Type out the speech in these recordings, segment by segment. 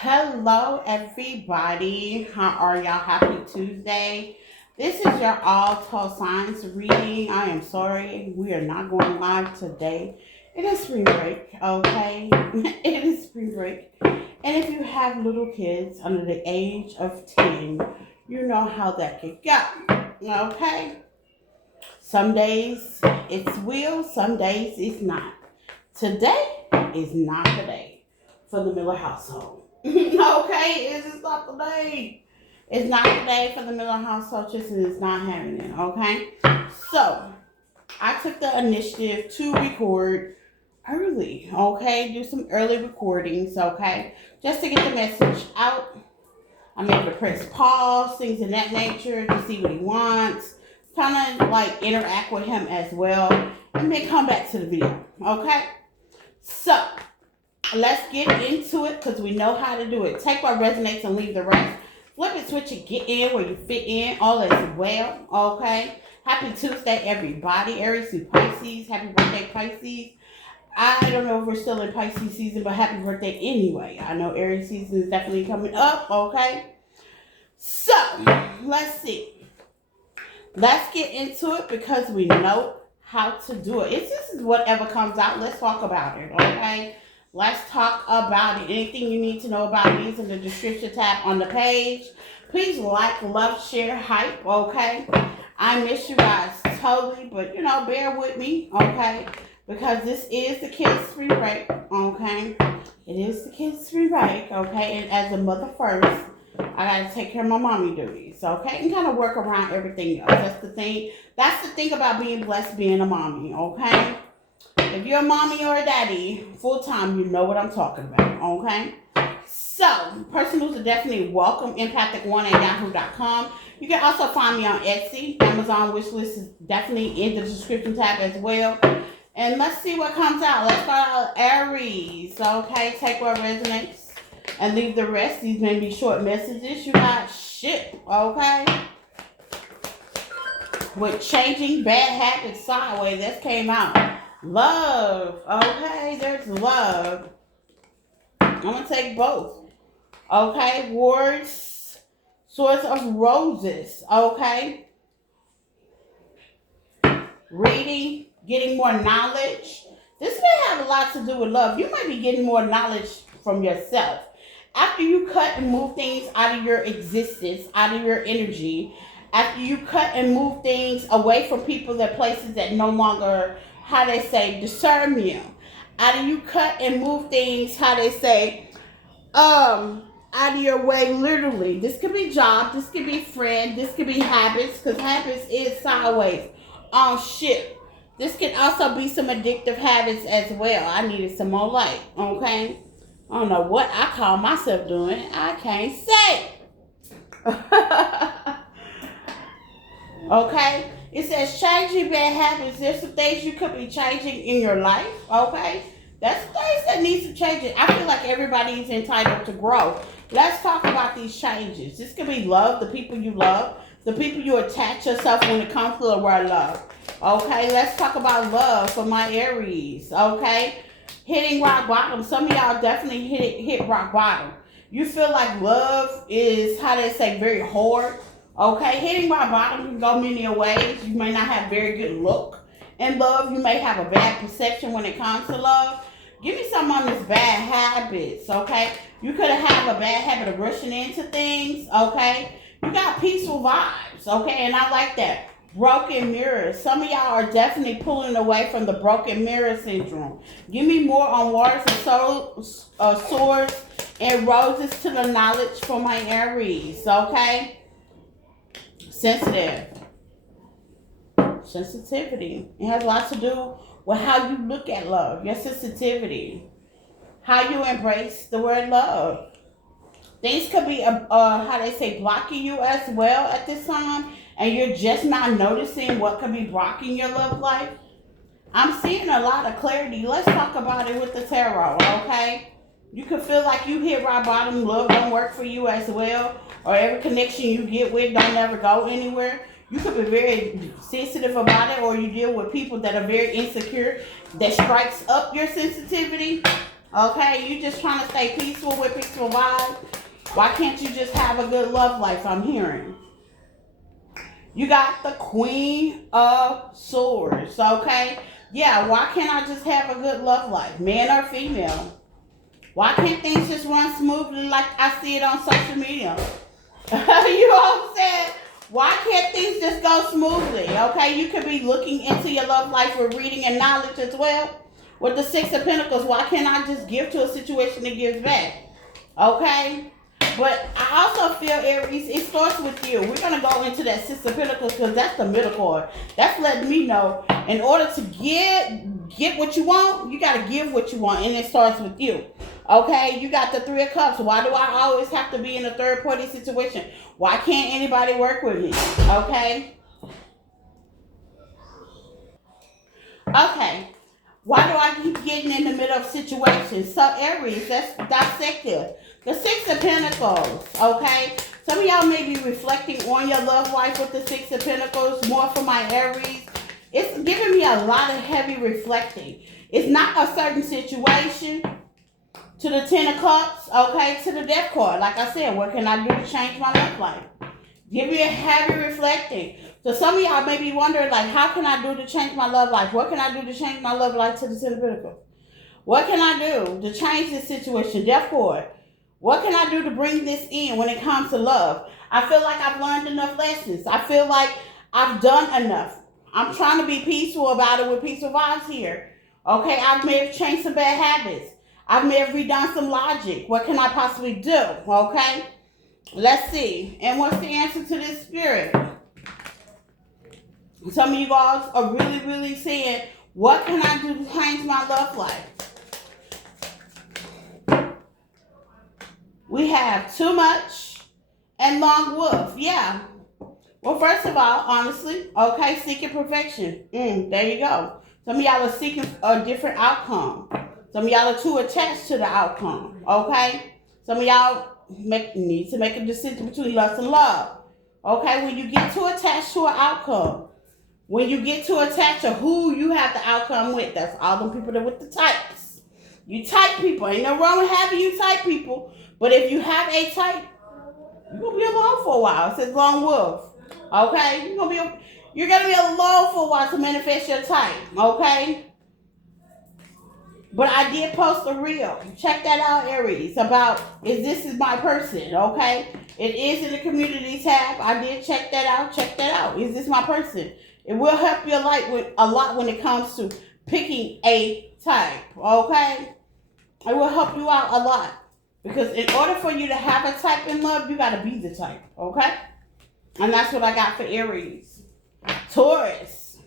Hello, everybody. How are y'all? Happy Tuesday. This is your all 12 signs reading. I am sorry, we are not going live today. It is spring break, okay? It is spring break. And if you have little kids under the age of 10, you know how that could go, okay? Some days it's will, some days it's not. Today is not the day for the Miller household. Okay, it's just not the day. It's not the day for the Miller household. Just is not happening. Okay, so I took the initiative to record early. Okay, do some early recordings. Okay, just to get the message out. I'm able to press pause, things in that nature, to see what he wants. Kind of like interact with him as well, and then come back to the video. Okay, so let's get into it because we know how to do it. Take what resonates and leave the rest. Flip it, switch it, get in where you fit in. All is well. Okay. Happy Tuesday, everybody. Aries to Pisces. Happy birthday, Pisces. I don't know if we're still in Pisces season, but happy birthday anyway. I know Aries season is definitely coming up. Okay. So let's see. Let's get into it because we know how to do it. It's just whatever comes out. Let's talk about it. Okay. Let's talk about it. Anything you need to know about me is in the description tab on the page. Please like, love, share, hype, okay? I miss you guys totally, but bear with me, okay? Because this is the kids' free break, okay? It is the kids' free break, okay? And as a mother first, I gotta take care of my mommy duties, okay? And kind of work around everything else. That's the thing. That's the thing about being blessed being a mommy, okay? If you're a mommy or a daddy, full time, you know what I'm talking about, okay? So, personals are definitely welcome. Empathic1@yahoo.com. You can also find me on Etsy. Amazon wishlist is definitely in the description tab as well. And let's see what comes out. Let's start out with Aries, okay? Take what resonates and leave the rest. These may be short messages. You got shit, okay? With changing bad habits sideways, that came out. Love, okay, there's love. I'm gonna take both, okay. Words, Swords of Roses, okay. Reading, getting more knowledge. This may have a lot to do with love. You might be getting more knowledge from yourself after you cut and move things out of your existence, out of your energy. After you cut and move things away from people, that places that no longer, how they say, discern you. After you cut and move things, how they say, out of your way, literally. This could be job, this could be friend, this could be habits, because habits is sideways. Oh shit. This can also be some addictive habits as well. I needed some more light, okay? I don't know what I call myself doing. I can't say. Okay? It says changing bad habits. There's some things you could be changing in your life, okay? That's things that need to change. I feel like everybody is entitled to grow. Let's talk about these changes. This could be love, the people you love, the people you attach yourself when it comes to the word love. Okay, let's talk about love for my Aries, okay? Hitting rock bottom. Some of y'all definitely hit rock bottom. You feel like love is, how they say, very hard. Okay, hitting rock bottom can go many ways. You may not have very good look in love. You may have a bad perception when it comes to love. Give me some on this bad habits, okay? You could have a bad habit of rushing into things, okay? You got peaceful vibes, okay? And I like that. Broken mirrors. Some of y'all are definitely pulling away from the broken mirror syndrome. Give me more on waters and swords and roses to the knowledge for my Aries, okay? Sensitivity. It has a lot to do with how you look at love, your sensitivity, how you embrace the word love. Things could be, how they say, blocking you as well at this time, and you're just not noticing what could be blocking your love life. I'm seeing a lot of clarity. Let's talk about it with the tarot, okay? You could feel like you hit rock bottom, love don't work for you as well, or every connection you get with don't ever go anywhere. You could be very sensitive about it, or you deal with people that are very insecure that strikes up your sensitivity. Okay, you just trying to stay peaceful with peaceful vibes. Why can't you just have a good love life? I'm hearing. You got the Queen of Swords, okay? Yeah, why can't I just have a good love life, man or female? Why can't things just run smoothly like I see it on social media? You know what I'm saying? Why can't things just go smoothly? Okay, you could be looking into your love life with reading and knowledge as well. With the Six of Pentacles, why can't I just give to a situation that gives back? Okay? But I also feel, Aries, it starts with you. We're going to go into that Six of Pentacles because that's the middle card. That's letting me know in order to get what you want, you got to give what you want. And it starts with you. Okay? You got the Three of Cups. Why do I always have to be in a third party situation? Why can't anybody work with me? Okay? Okay. Why do I keep getting in the middle of situations? So Aries, let's dissect it. The Six of Pentacles, okay? Some of y'all may be reflecting on your love life with the Six of Pentacles. More for my Aries. It's giving me a lot of heavy reflecting. It's not a certain situation. To the Ten of Cups, okay? To the Death card. Like I said, what can I do to change my love life? Give me a heavy reflecting. So some of y'all may be wondering, like, how can I do to change my love life? What can I do to change my love life to the Ten of Pentacles? What can I do to change this situation? Death card. What can I do to bring this in when it comes to love? I feel like I've learned enough lessons. I feel like I've done enough. I'm trying to be peaceful about it with peaceful vibes here. Okay, I may have changed some bad habits. I may have redone some logic. What can I possibly do? Okay? Let's see. And what's the answer to this spirit? Some of you guys are really, really saying, what can I do to change my love life? We have too much and long wolf. Yeah. Well, first of all, honestly, okay, seeking perfection. There you go. Some of y'all are seeking a different outcome. Some of y'all are too attached to the outcome. Okay? Some of y'all need to make a decision between lust and love. Okay? When you get too attached to an outcome, when you get too attached to who you have the outcome with, that's all them people that with the types. You type people. Ain't no wrong with having you type people. But if you have a type, you're going to be alone for a while. It says Lone Wolf. Okay? You're gonna be alone for a while to manifest your type. Okay? But I did post a reel. Check that out, Aries, about this is my person, okay? It is in the community tab. I did check that out. Check that out. Is this my person? It will help you a lot when it comes to picking a type, okay? It will help you out a lot. Because in order for you to have a type in love, you got to be the type, okay? And that's what I got for Aries. Taurus.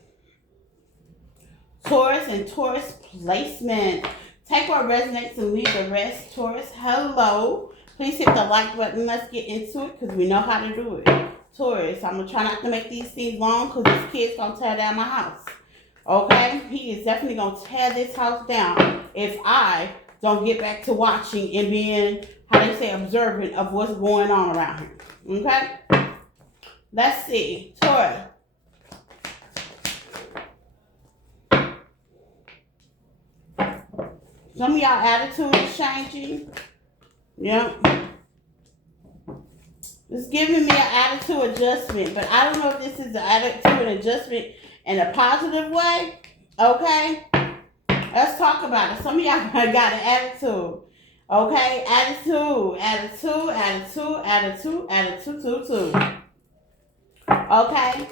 Taurus and Taurus placement. Take what resonates and leave the rest. Taurus, hello. Please hit the like button. Let's get into it because we know how to do it. Taurus, I'm going to try not to make these things long because this kid's going to tear down my house. Okay? He is definitely going to tear this house down if I don't get back to watching and being, how they say, observant of what's going on around here. Okay? Let's see. Taurus. Some of y'all attitude is changing. Yep. It's giving me an attitude adjustment, but I don't know if this is an attitude adjustment in a positive way. Okay? Let's talk about it. Some of y'all got an attitude. Okay? Attitude. Okay?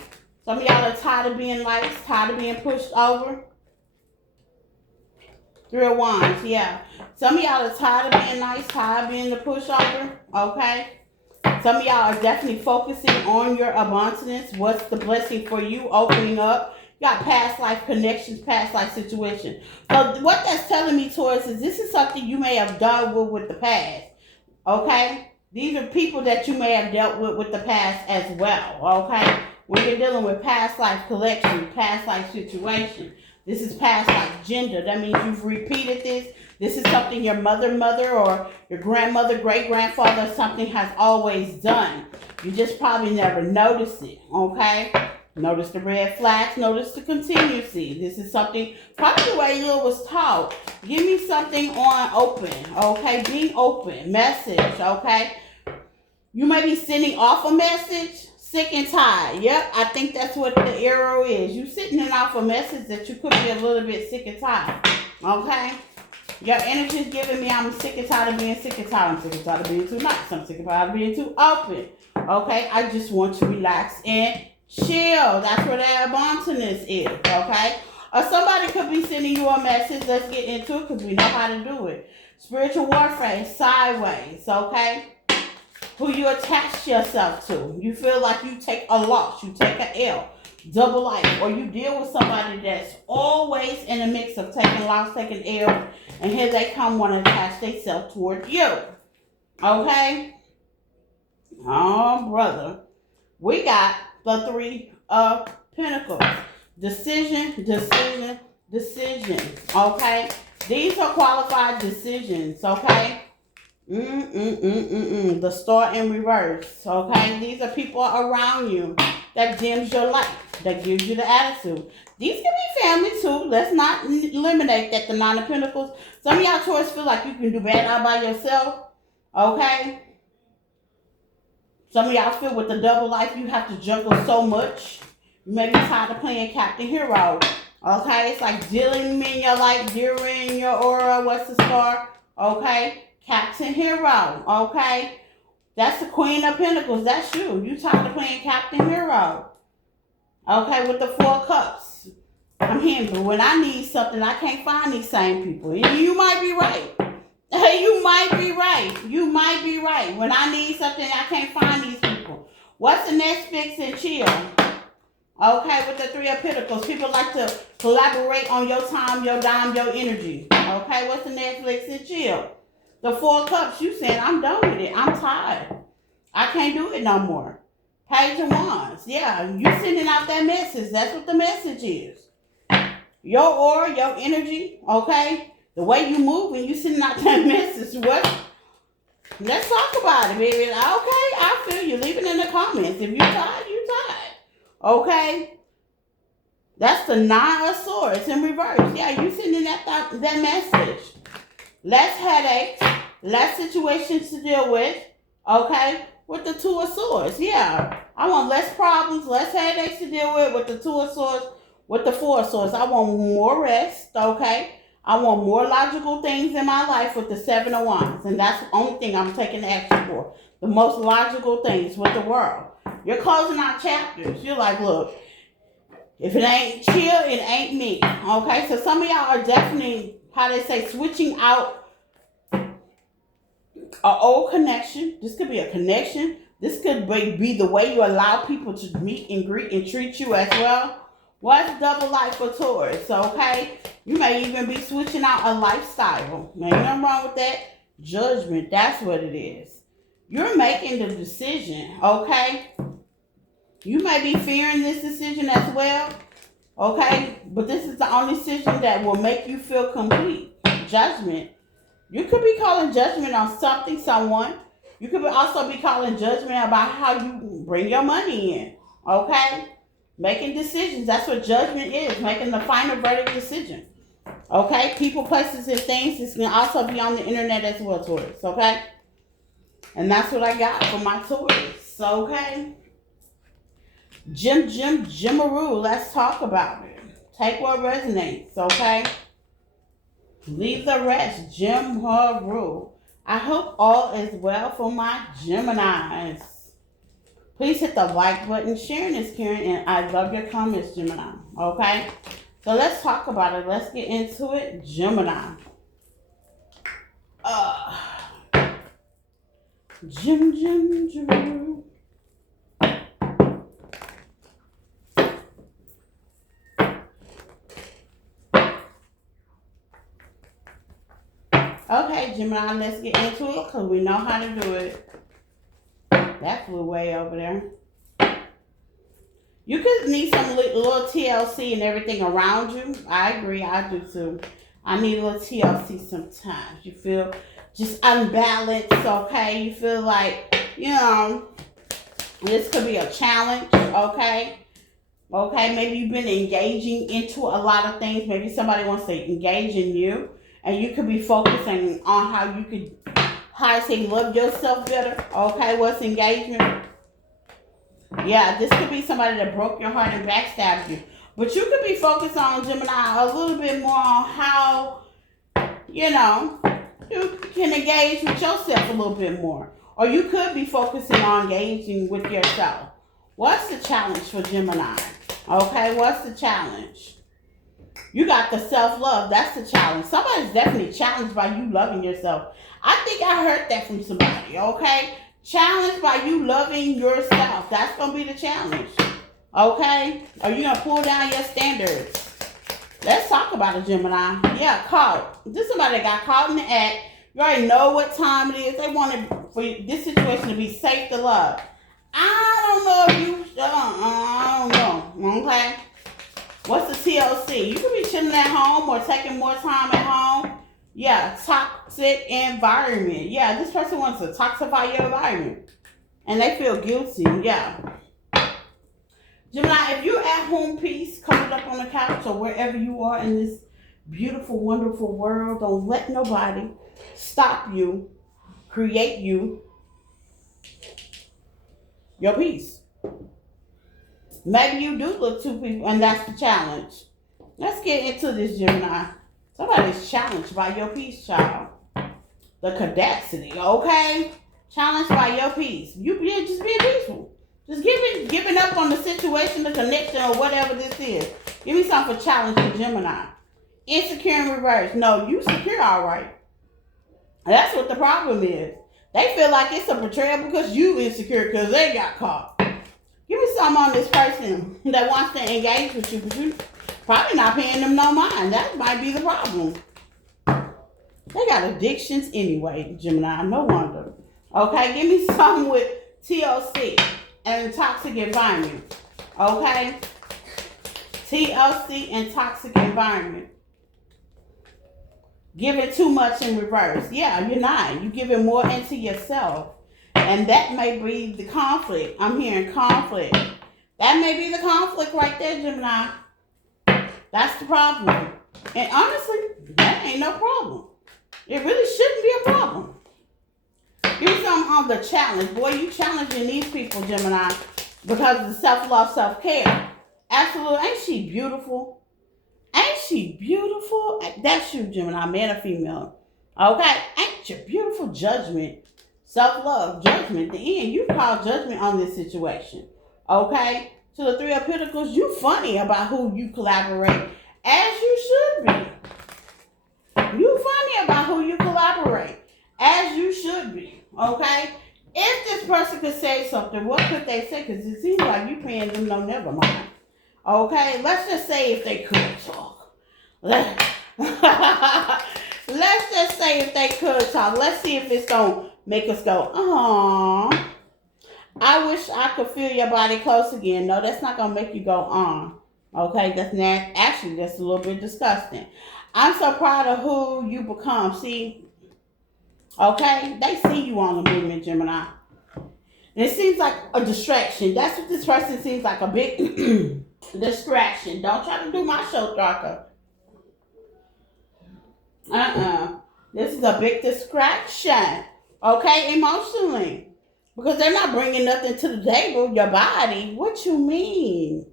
Some of y'all are tired of being liked, tired of being pushed over. Three of Wands, yeah. Some of y'all are tired of being nice, tired of being the pushover, okay? Some of y'all are definitely focusing on your abundance. What's the blessing for you opening up? You got past life connections, past life situation. So what that's telling me, Taurus, is this is something you may have done with the past, okay? These are people that you may have dealt with the past as well, okay? When you're dealing with past life collection, past life situation. This is past life gender. That means you've repeated this. This is something your mother, or your grandmother, great-grandfather, something has always done. You just probably never noticed it, okay? Notice the red flags. Notice the continuity. This is something, probably the way you was taught. Give me something on open, okay? Being open. Message, okay? You may be sending off a message, sick and tired. Yep, I think that's what the arrow is. You sending off a message that you could be a little bit sick and tired, okay? Your energy is giving me I'm sick and tired of being sick and tired. I'm sick and tired of being too nice. I'm sick and tired of being too open, okay? I just want to relax and chill. That's where the abundance is, okay? Or somebody could be sending you a message. Let's get into it because we know how to do it. Spiritual warfare, sideways, okay? Who you attach yourself to. You feel like you take a loss. You take an L. Double life. Or you deal with somebody that's always in a mix of taking loss, taking L. And here they come want to attach themselves toward you. Okay? Oh, brother. We got the Three of Pentacles. Decision, decision, decision. Okay? These are qualified decisions. Okay? The Star in reverse. Okay? These are people around you that dims your light. That gives you the attitude. These can be family too. Let's not eliminate that. The Nine of Pentacles. Some of y'all choice feel like you can do bad all by yourself. Okay? Some of y'all feel with the double life you have to juggle so much. You may be tired of playing Captain Hero. Okay? It's like dealing in your life, during your aura. What's the star? Okay? Captain Hero. Okay? That's the Queen of Pentacles. That's you. You tired of playing Captain Hero. Okay? With the Four of Cups. I'm hearing, but when I need something, I can't find these same people. You might be right. You might be right. You might be right. When I need something, I can't find these people. What's the next fix and chill? Okay, with the Three of Pentacles. People like to collaborate on your time, your dime, your energy. Okay, what's the Netflix and chill? The Four of Cups, you saying, I'm done with it. I'm tired. I can't do it no more. Page of Wands. Yeah, you sending out that message. That's what the message is. Your aura, your energy, okay? The way you move when you sending out that message, what? Let's talk about it, baby. Okay, I feel you. Leave it in the comments. If you tired, you tired. Okay? That's the Nine of Swords in reverse. Yeah, you sending that message. Less headaches, less situations to deal with. Okay? With the Two of Swords. Yeah. I want less problems, less headaches to deal with the Two of Swords. With the Four of Swords, I want more rest, okay? I want more logical things in my life with the Seven of Wands. And that's the only thing I'm taking action for. The most logical things with the world. You're closing out chapters. You're like, look, if it ain't chill, it ain't me. Okay? So some of y'all are definitely, how they say, switching out an old connection. This could be a connection. This could be the way you allow people to meet and greet and treat you as well. What's double life for Taurus? Okay? You may even be switching out a lifestyle. Now, ain't nothing wrong with that. Judgment, that's what it is. You're making the decision, okay? You may be fearing this decision as well, okay? But this is the only decision that will make you feel complete. Judgment. You could be calling judgment on something, someone. You could also be calling judgment about how you bring your money in, okay? Making decisions. That's what judgment is. Making the final verdict decision. Okay? People, places, and things. This can also be on the internet as well, Taurus. Okay? And that's what I got for my Taurus. Okay? Jimaroo. Let's talk about it. Take what resonates. Okay? Leave the rest. Jimaroo. I hope all is well for my Geminis. Please hit the like button. Sharing is caring, and I love your comments, Gemini. Okay? So let's talk about it. Let's get into it. Gemini. Jim. Okay, Gemini, let's get into it because we know how to do it. That flew way over there. You could need some little TLC and everything around you. I agree. I do too. I need a little TLC sometimes. You feel just unbalanced, okay? You feel like, this could be a challenge, okay? Okay, maybe you've been engaging into a lot of things. Maybe somebody wants to engage in you, and you could be focusing on how you could, how I say, love yourself better. Okay, what's engagement? Yeah, this could be somebody that broke your heart and backstabbed you. But you could be focused on, Gemini, a little bit more on how, you know, you can engage with yourself a little bit more. Or you could be focusing on engaging with yourself. What's the challenge for Gemini? Okay, what's the challenge? You got the self-love. That's the challenge. Somebody's definitely challenged by you loving yourself. I think I heard that from somebody, okay? Challenged by you loving yourself. That's going to be the challenge. Okay? Are you going to pull down your standards? Let's talk about a Gemini. Yeah, caught. This is somebody that got caught in the act. You already know what time it is. They wanted for this situation to be safe to love. I don't know if you, I don't know. Okay? What's the TLC? You could be chilling at home or taking more time at home. Yeah, toxic environment. Yeah, this person wants to toxify your environment. And they feel guilty. Yeah. Gemini, if you're at home peace, covered up on the couch or wherever you are in this beautiful, wonderful world, don't let nobody stop you, create you, your peace. Maybe you do look two people, and that's the challenge. Let's get into this, Gemini. Somebody's challenged by your peace, child. The cadacity, okay? Challenged by your peace. Just being peaceful. Just giving up on the situation, the connection, or whatever this is. Give me something for challenge for Gemini. Insecure in reverse. No, you secure all right. That's what the problem is. They feel like it's a betrayal because you insecure because they got caught. Give me something on this person that wants to engage with you, but you probably not paying them no mind. That might be the problem. They got addictions anyway, Gemini. No wonder. Okay, give me something with TLC and toxic environment. Okay? TLC and toxic environment. Giving too much in reverse. Yeah, you're not. You're giving more into yourself. And that may be the conflict. I'm hearing conflict. That may be the conflict right there, Gemini. That's the problem. And honestly, that ain't no problem. It really shouldn't be a problem. Give me something on the challenge. Boy, you challenging these people, Gemini, because of self-love, self-care. Absolutely. Ain't she beautiful? Ain't she beautiful? That's you, Gemini, man or female. Okay? Ain't you beautiful? Judgment. Self-love, judgment. The end. You call judgment on this situation. Okay? To the Three of Pentacles, you funny about who you collaborate. As you should be. You funny about who you collaborate. As you should be. Okay? If this person could say something, what could they say? Because it seems like you paying them no never mind. Okay? Let's just say if they could talk. Let's just say if they could talk. Let's see if it's going to make us go, aww. I wish I could feel your body close again. No, that's not going to make you go, okay, that's not, actually, that's a little bit disgusting. I'm so proud of who you become. See, okay, they see you on the movement, Gemini. And it seems like a distraction. That's what this person seems like, a big distraction. Don't try to do my show, Thraka. This is a big distraction. Okay, emotionally. Because they're not bringing nothing to the table, your body. What you mean?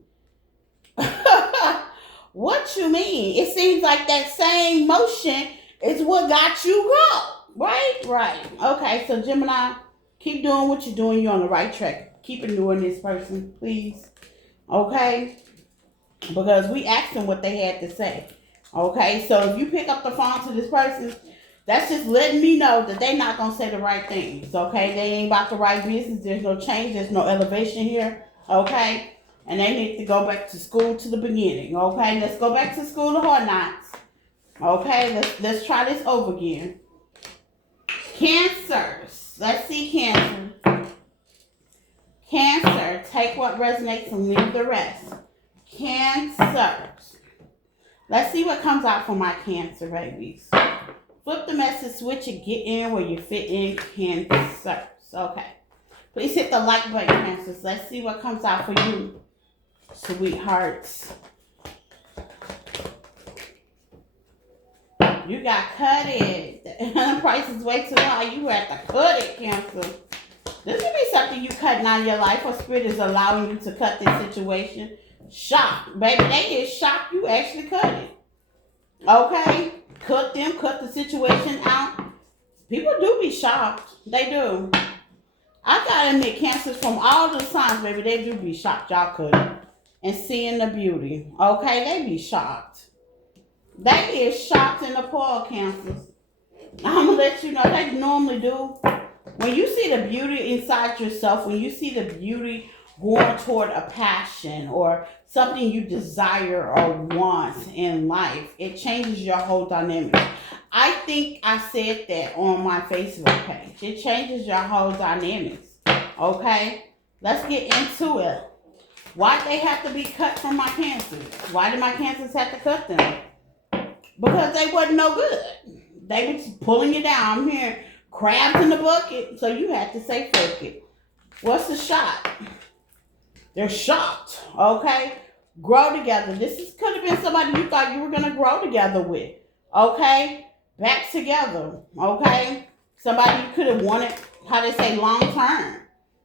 What you mean? It seems like that same motion is what got you go. Right. Okay, so Gemini, keep doing what you're doing. You're on the right track. Keep ignoring this person, please. Okay? Because we asked them what they had to say. Okay, so if you pick up the phone to this person, that's just letting me know that they're not going to say the right things, okay? They ain't about the right business. There's no change. There's no elevation here, okay? And they need to go back to school to the beginning, okay? Let's go back to school of hard knocks, okay? Let's try this over again. Cancers. Let's see Cancer. Cancer. Take what resonates and leave the rest. Cancers. Let's see what comes out for my Cancer babies. Flip the message, switch it, get in where you fit in, Cancers. Okay. Please hit the like button, Cancers. Let's see what comes out for you. Sweethearts, you got cut it. The price is way too high. You have to cut it, Cancer. This could be something you cutting out of your life, or spirit is allowing you to cut this situation. Shock. Baby, they get shocked you actually cut it. Okay? Cut the situation out. People do be shocked. They do. I gotta admit, Cancers from all the signs, baby, they do be shocked y'all cut it. And seeing the beauty. Okay? They be shocked. They is shocked and appalled, Cancers. I'm gonna let you know they normally do. When you see the beauty inside yourself, when you see the beauty going toward a passion or something you desire or want in life, it changes your whole dynamic. I think I said that on my Facebook page. It changes your whole dynamics. Okay? Let's get into it. Why they have to be cut from my Cancers? Why did my Cancers have to cut them? Because they wasn't no good. They was pulling you down. I'm hearing crabs in the bucket, so you had to say fuck it. What's the shot? They're shocked, okay? Grow together. Could have been somebody you thought you were gonna grow together with, okay? Back together, okay? Somebody you could have wanted, how they say, long term.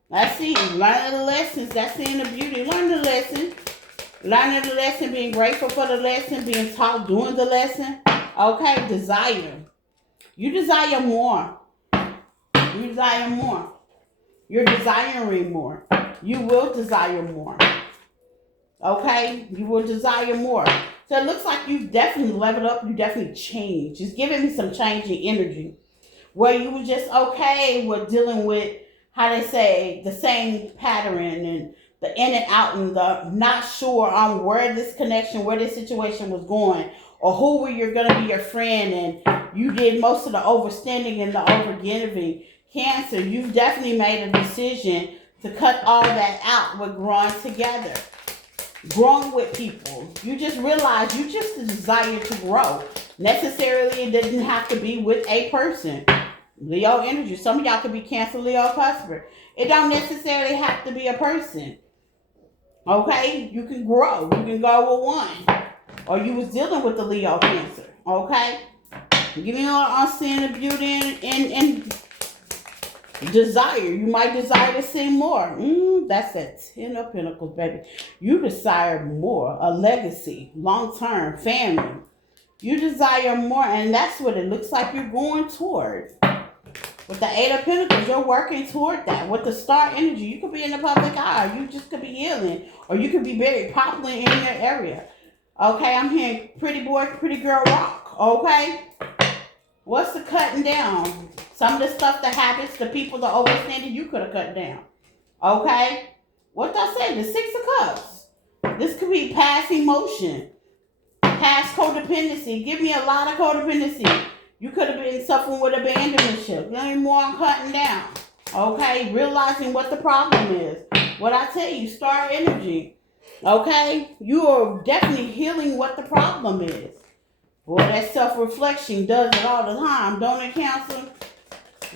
Let's see, learn the lessons. That's seeing the beauty. Learn the lesson. Learning the lesson, being grateful for the lesson, being taught doing the lesson. Okay, desire. You desire more. You desire more. You're desiring more. You will desire more. Okay? You will desire more. So it looks like you definitely leveled up. You definitely changed. Just giving me some changing energy. Where you were just okay with dealing with, how they say, the same pattern and the in and out and the not sure on where this connection, where this situation was going, or who were you going to be your friend, and you did most of the overstanding and the overgiving. Cancer, you've definitely made a decision to cut all that out with growing together. Growing with people. You just realize you just desire to grow. Necessarily, it doesn't have to be with a person. Leo energy. Some of y'all could be Cancer, Leo, Cuthbert. It don't necessarily have to be a person. Okay? You can grow. You can go with one. Or you was dealing with the Leo Cancer. Okay? Give me on seeing the beauty and desire. You might desire to see more. That's that 10 of Pentacles, baby. You desire more. A legacy. Long term. Family. You desire more, and that's what it looks like you're going toward. With the 8 of Pentacles, you're working toward that. With the star energy, you could be in the public eye. You just could be healing. Or you could be very popular in your area. Okay, I'm hearing pretty boy, pretty girl rock. Okay? What's the cutting down? Some of the stuff that happens, the people, the overstanding, you could have cut down. Okay? What did I say? The 6 of Cups. This could be past emotion. Past codependency. Give me a lot of codependency. You could have been suffering with abandonmentship. Any more on cutting down. Okay? Realizing what the problem is. What I tell you, star energy. Okay? You are definitely healing what the problem is. Boy, that self-reflection does it all the time. Don't it, Cancer?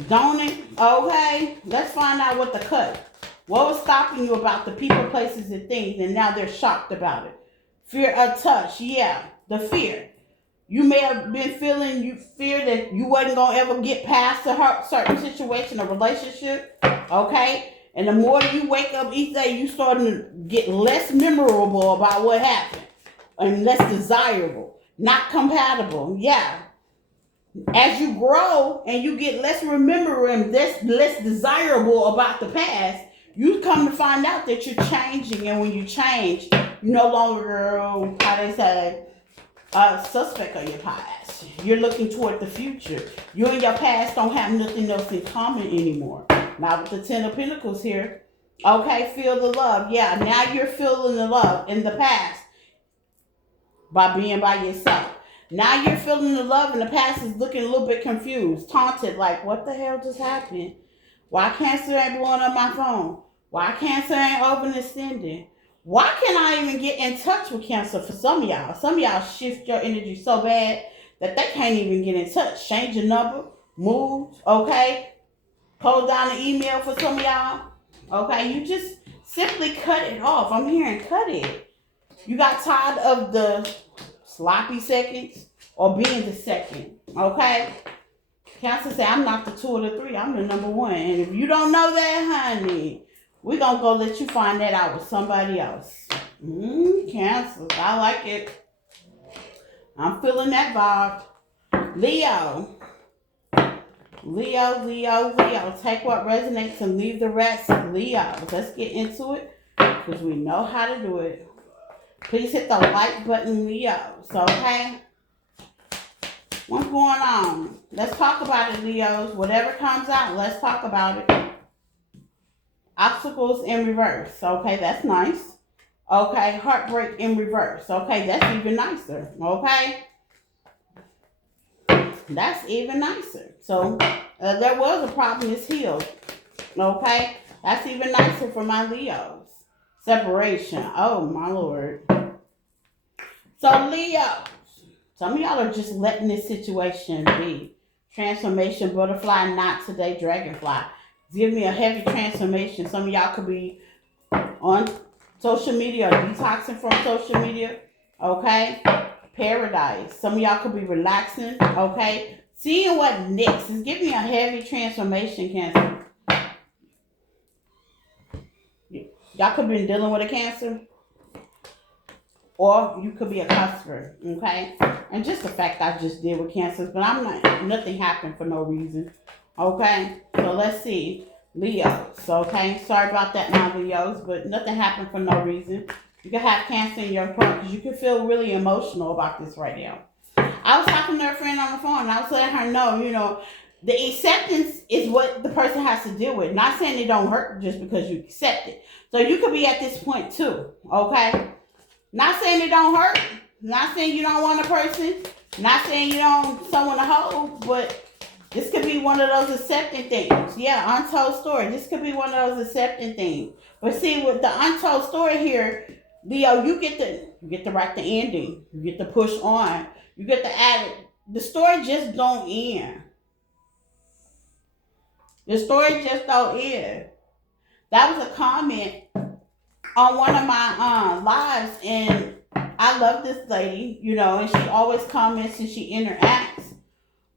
Don't it? Okay? Let's find out what the cut. What was stopping you about the people, places, and things, and now they're shocked about it? Fear of touch. Yeah, the fear. You may have been feeling, you fear that you wasn't going to ever get past a certain situation, a relationship. Okay? And the more you wake up each day, you starting to get less memorable about what happened. And less desirable. Not compatible. Yeah. As you grow and you get less remembering, less desirable about the past, you come to find out that you're changing. And when you change, you no longer, how they say, a suspect of your past. You're looking toward the future. You and your past don't have nothing else in common anymore. Now with the 10 of Pentacles here, okay, feel the love. Yeah, now you're feeling the love in the past by being by yourself. Now you're feeling the love and the past is looking a little bit confused, taunted, like, what the hell just happened? Why Cancer ain't blowing up my phone? Why Cancer ain't overextending? Why can't I even get in touch with Cancer for some of y'all? Some of y'all shift your energy so bad that they can't even get in touch. Change your number, move, okay? Hold down the email for some of y'all. Okay, you just Simply cut it off. I'm hearing cut it. You got tired of the sloppy seconds or being the second. Okay? Cancer say, I'm not the two or the three. I'm the number one. And if you don't know that, honey, we're going to go let you find that out with somebody else. Cancer. I like it. I'm feeling that vibe. Leo. Leo. Take what resonates and leave the rest. Leo. Let's get into it because we know how to do it. Please hit the like button, Leos. Okay? What's going on? Let's talk about it, Leos. Whatever comes out, let's talk about it. Obstacles in reverse. Okay, that's nice. Okay, heartbreak in reverse. Okay, that's even nicer. Okay? That's even nicer. So, there was a problem, it's healed. Okay? That's even nicer for my Leos. Separation. Oh, my Lord. So, Leos. Some of y'all are just letting this situation be. Transformation, butterfly, not today, dragonfly. Give me a heavy transformation. Some of y'all could be on social media, detoxing from social media. Okay? Paradise. Some of y'all could be relaxing. Okay? Seeing what next is giving me a heavy transformation, Cancer. Y'all could be dealing with a Cancer. Or you could be a customer, okay? And just the fact I just did with Cancers, but nothing happened for no reason, okay? So let's see, Leos, okay? Sorry about that, my Leos, but nothing happened for no reason. You can have Cancer in your heart because you can feel really emotional about this right now. I was talking to a friend on the phone, and I was letting her know, the acceptance is what the person has to deal with. Not saying it don't hurt just because you accept it. So you could be at this point too, okay? Not saying it don't hurt. Not saying you don't want a person. Not saying you don't someone to hold. But this could be one of those accepting things. Yeah, untold story. This could be one of those accepting things. But see, with the untold story here, Leo, you get to write the ending. You get to push on. You get to add it. The story just don't end. The story just don't end. That was a comment on one of my lives, and I love this lady, and she always comments and she interacts.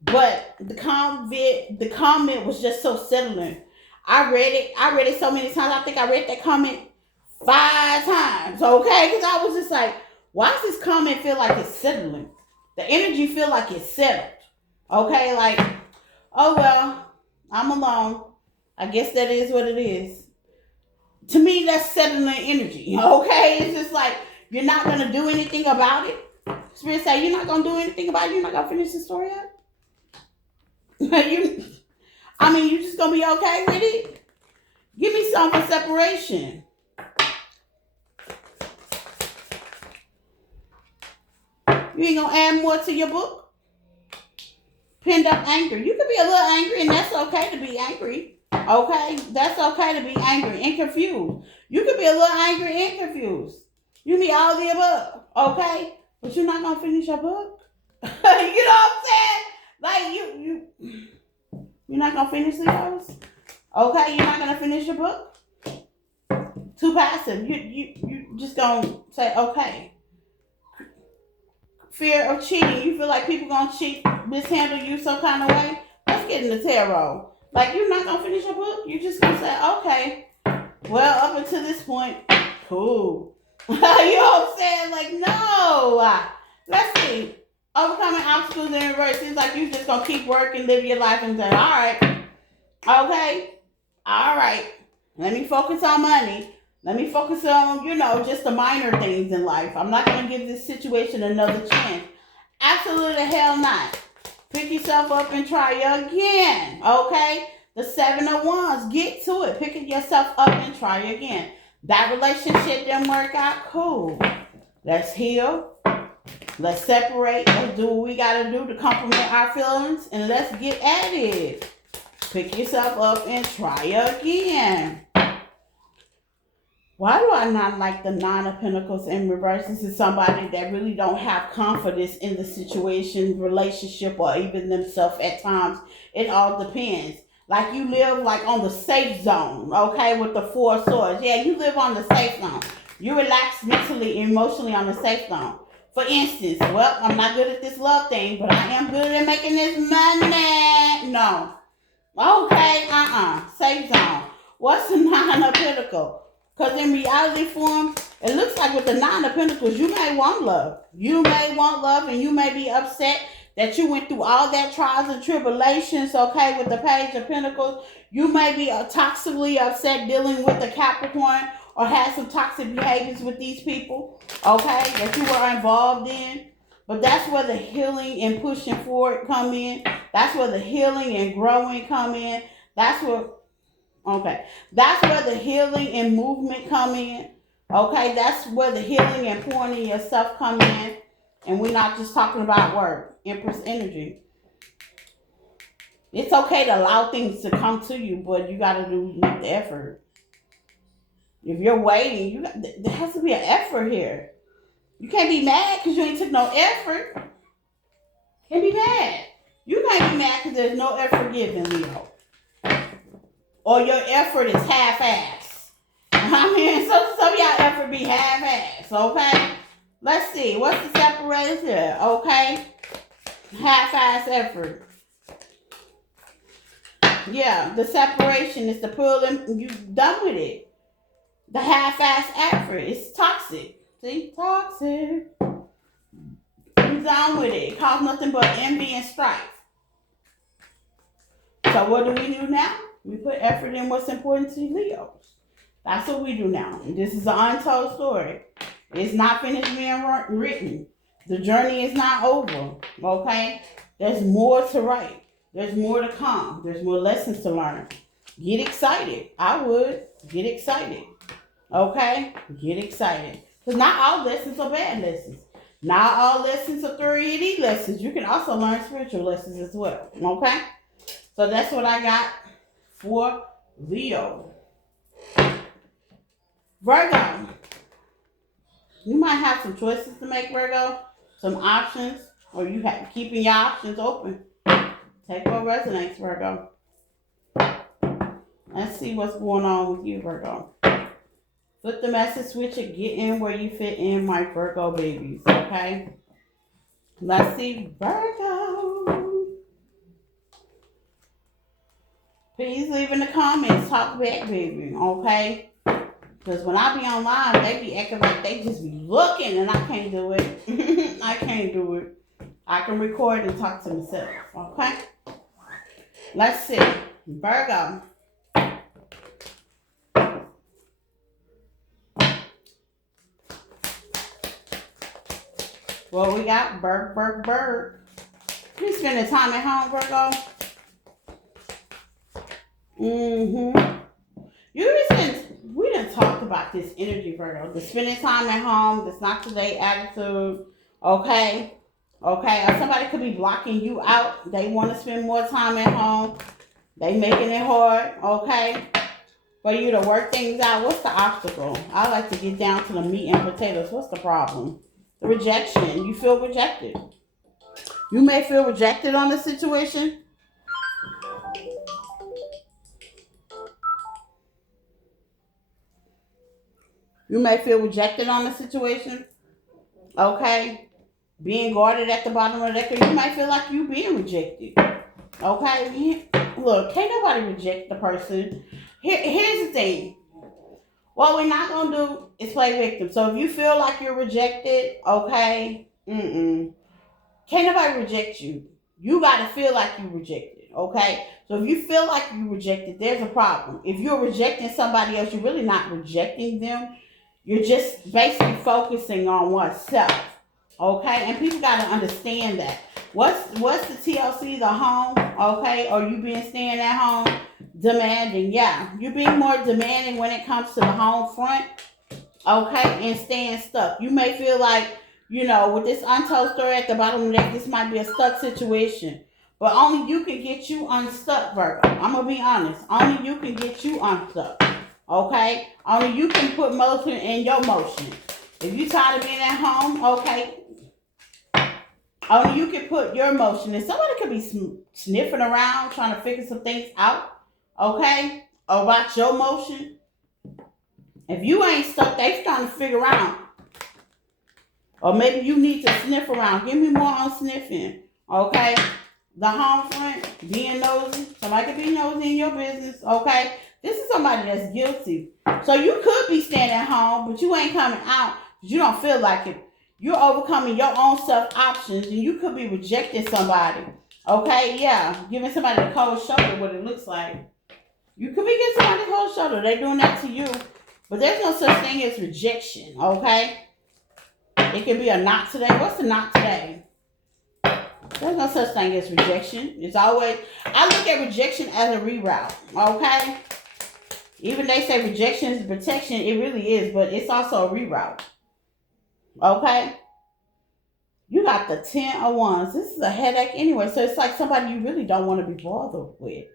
But the comment was just so settling. I read it so many times. I think I read that comment 5 times, okay? Because I was just like, why does this comment feel like it's settling? The energy feel like it's settled, okay? Like, oh well, I'm alone. I guess that is what it is. To me, that's settling energy, okay? It's just like, you're not going to do anything about it. Spirit say, you're not going to do anything about it? You're not going to finish the story up? You just going to be okay with it? Give me some for separation. You ain't going to add more to your book? Pinned up anger. You could be a little angry, and that's okay to be angry. Okay? That's okay to be angry and confused. You could be a little angry and confused. You can be all the above. Okay? But you're not going to finish your book? You know what I'm saying? Like, you're not going to finish yours? Okay? You're not going to finish your book? Too passive. You just going to say, okay. Fear of cheating. You feel like people going to cheat, mishandle you some kind of way? Let's get in the tarot. Like, you're not going to finish your book? You're just going to say, okay, well, up until this point, cool. You know what I'm saying? Like, no. Let's see. Overcoming obstacles in reverse. Seems like you're just going to keep working, live your life, and say, all right, okay, all right. Let me focus on money. Let me focus on, just the minor things in life. I'm not going to give this situation another chance. Absolutely hell not. Pick yourself up and try again, okay? The 7 of Wands, get to it. Pick yourself up and try again. That relationship didn't work out, cool. Let's heal. Let's separate. Let's do what we got to do to complement our feelings, and let's get at it. Pick yourself up and try again. Why do I not like the 9 of Pentacles in reverse? This is somebody that really don't have confidence in the situation, relationship, or even themselves at times. It all depends. like you live like on the safe zone, okay, with the four swords. Yeah, you live on the safe zone. You relax mentally, emotionally on the safe zone. For instance, well, I'm not good at this love thing, but I am good at making this money. No. Okay, safe zone. What's the nine of pentacles? Because in reality form, it looks like with the nine of pentacles, you may want love. You may want love, and you may be upset that you went through all that trials and tribulations, okay, with the page of pentacles. You may be toxically upset dealing with the Capricorn or had some toxic behaviors with these people, okay, that you were involved in. But that's where the healing and pushing forward come in. That's where the healing and growing come in. That's where, okay, that's where the healing and movement come in. Okay, that's where the healing and pouring in yourself come in. And we're not just talking about work. Empress energy. It's okay to allow things to come to you, but you got to make the effort. If you're waiting, there has to be an effort here. You can't be mad because you ain't took no effort. Can't be mad. You can't be mad because there's no effort given, Leo. Or your effort is half-assed. I mean, some of y'all effort be half-assed, okay? Let's see. What's the separation here? Okay? Half-assed effort. Yeah, the separation is the pull and you done with it. The half-assed effort is toxic. See? Toxic. You done with it. It causes nothing but envy and strife. So what do we do now? We put effort in what's important to Leos. That's what we do now. This is an untold story. It's not finished being written. The journey is not over. Okay? There's more to write. There's more to come. There's more lessons to learn. Get excited. I would. Get excited. Okay? Get excited. Because not all lessons are bad lessons. Not all lessons are 3D lessons. You can also learn spiritual lessons as well. Okay? So that's what I got for Leo. Virgo. You might have some choices to make, Virgo. Some options. Or you have keeping your options open. Take what resonates, Virgo. Let's see what's going on with you, Virgo. Flip the message switch and get in where you fit in, my Virgo babies. Okay? Let's see, Virgo. Please leave in the comments. Talk back, baby. Okay? Because when I be online, they be acting like they just be looking, and I can't do it. I can't do it. I can record and talk to myself. Okay? Let's see. Virgo. Well, we got Berg. You spending time at home, Virgo? We done talked about this energy, Virgo. The spending time at home, this not today attitude. Okay? Okay? Or somebody could be blocking you out. They want to spend more time at home. They making it hard. Okay? For you to work things out. What's the obstacle? I like to get down to the meat and potatoes. What's the problem? The rejection. You feel rejected. You may feel rejected on the situation. You may feel rejected on the situation. Okay? Being guarded at the bottom of the deck. You might feel like you being rejected. Okay? Look, can't nobody reject the person. Here's the thing. What we're not going to do is play victim. So if you feel like you're rejected, okay, can't nobody reject you. You got to feel like you're rejected, okay? So if you feel like you're rejected, there's a problem. If you're rejecting somebody else, you're really not rejecting them. You're just basically focusing on oneself, okay? And people got to understand that. What's the TLC, the home, okay? Or you being staying at home? Demanding, yeah. You're being more demanding when it comes to the home front, okay, and staying stuck. You may feel like, with this untold story at the bottom of the deck, this might be a stuck situation. But only you can get you unstuck, Virgo. I'm going to be honest. Only you can get you unstuck, okay? Only you can put motion in your motion. If you're tired of being at home, okay, only you can put your motion in. Somebody could be sniffing around, trying to figure some things out. okay, about your motion. If you ain't stuck, they trying to figure out. Or maybe you need to sniff around. Give me more on sniffing, okay? The home front, being nosy. Somebody could be nosy in your business, okay? This is somebody that's guilty. So you could be staying at home, but you ain't coming out because you don't feel like it. You're overcoming your own self options, and you could be rejecting somebody, okay? Yeah, giving somebody the cold shoulder, what it looks like. You could be giving somebody the cold shoulder. They're doing that to you. But there's no such thing as rejection, okay? It can be a not today. What's a not today? There's no such thing as rejection. It's always, I look at rejection as a reroute, okay? Even they say rejection is protection, it really is, but it's also a reroute, okay? You got the 10 of wands. This is a headache anyway, so it's like somebody you really don't want to be bothered with.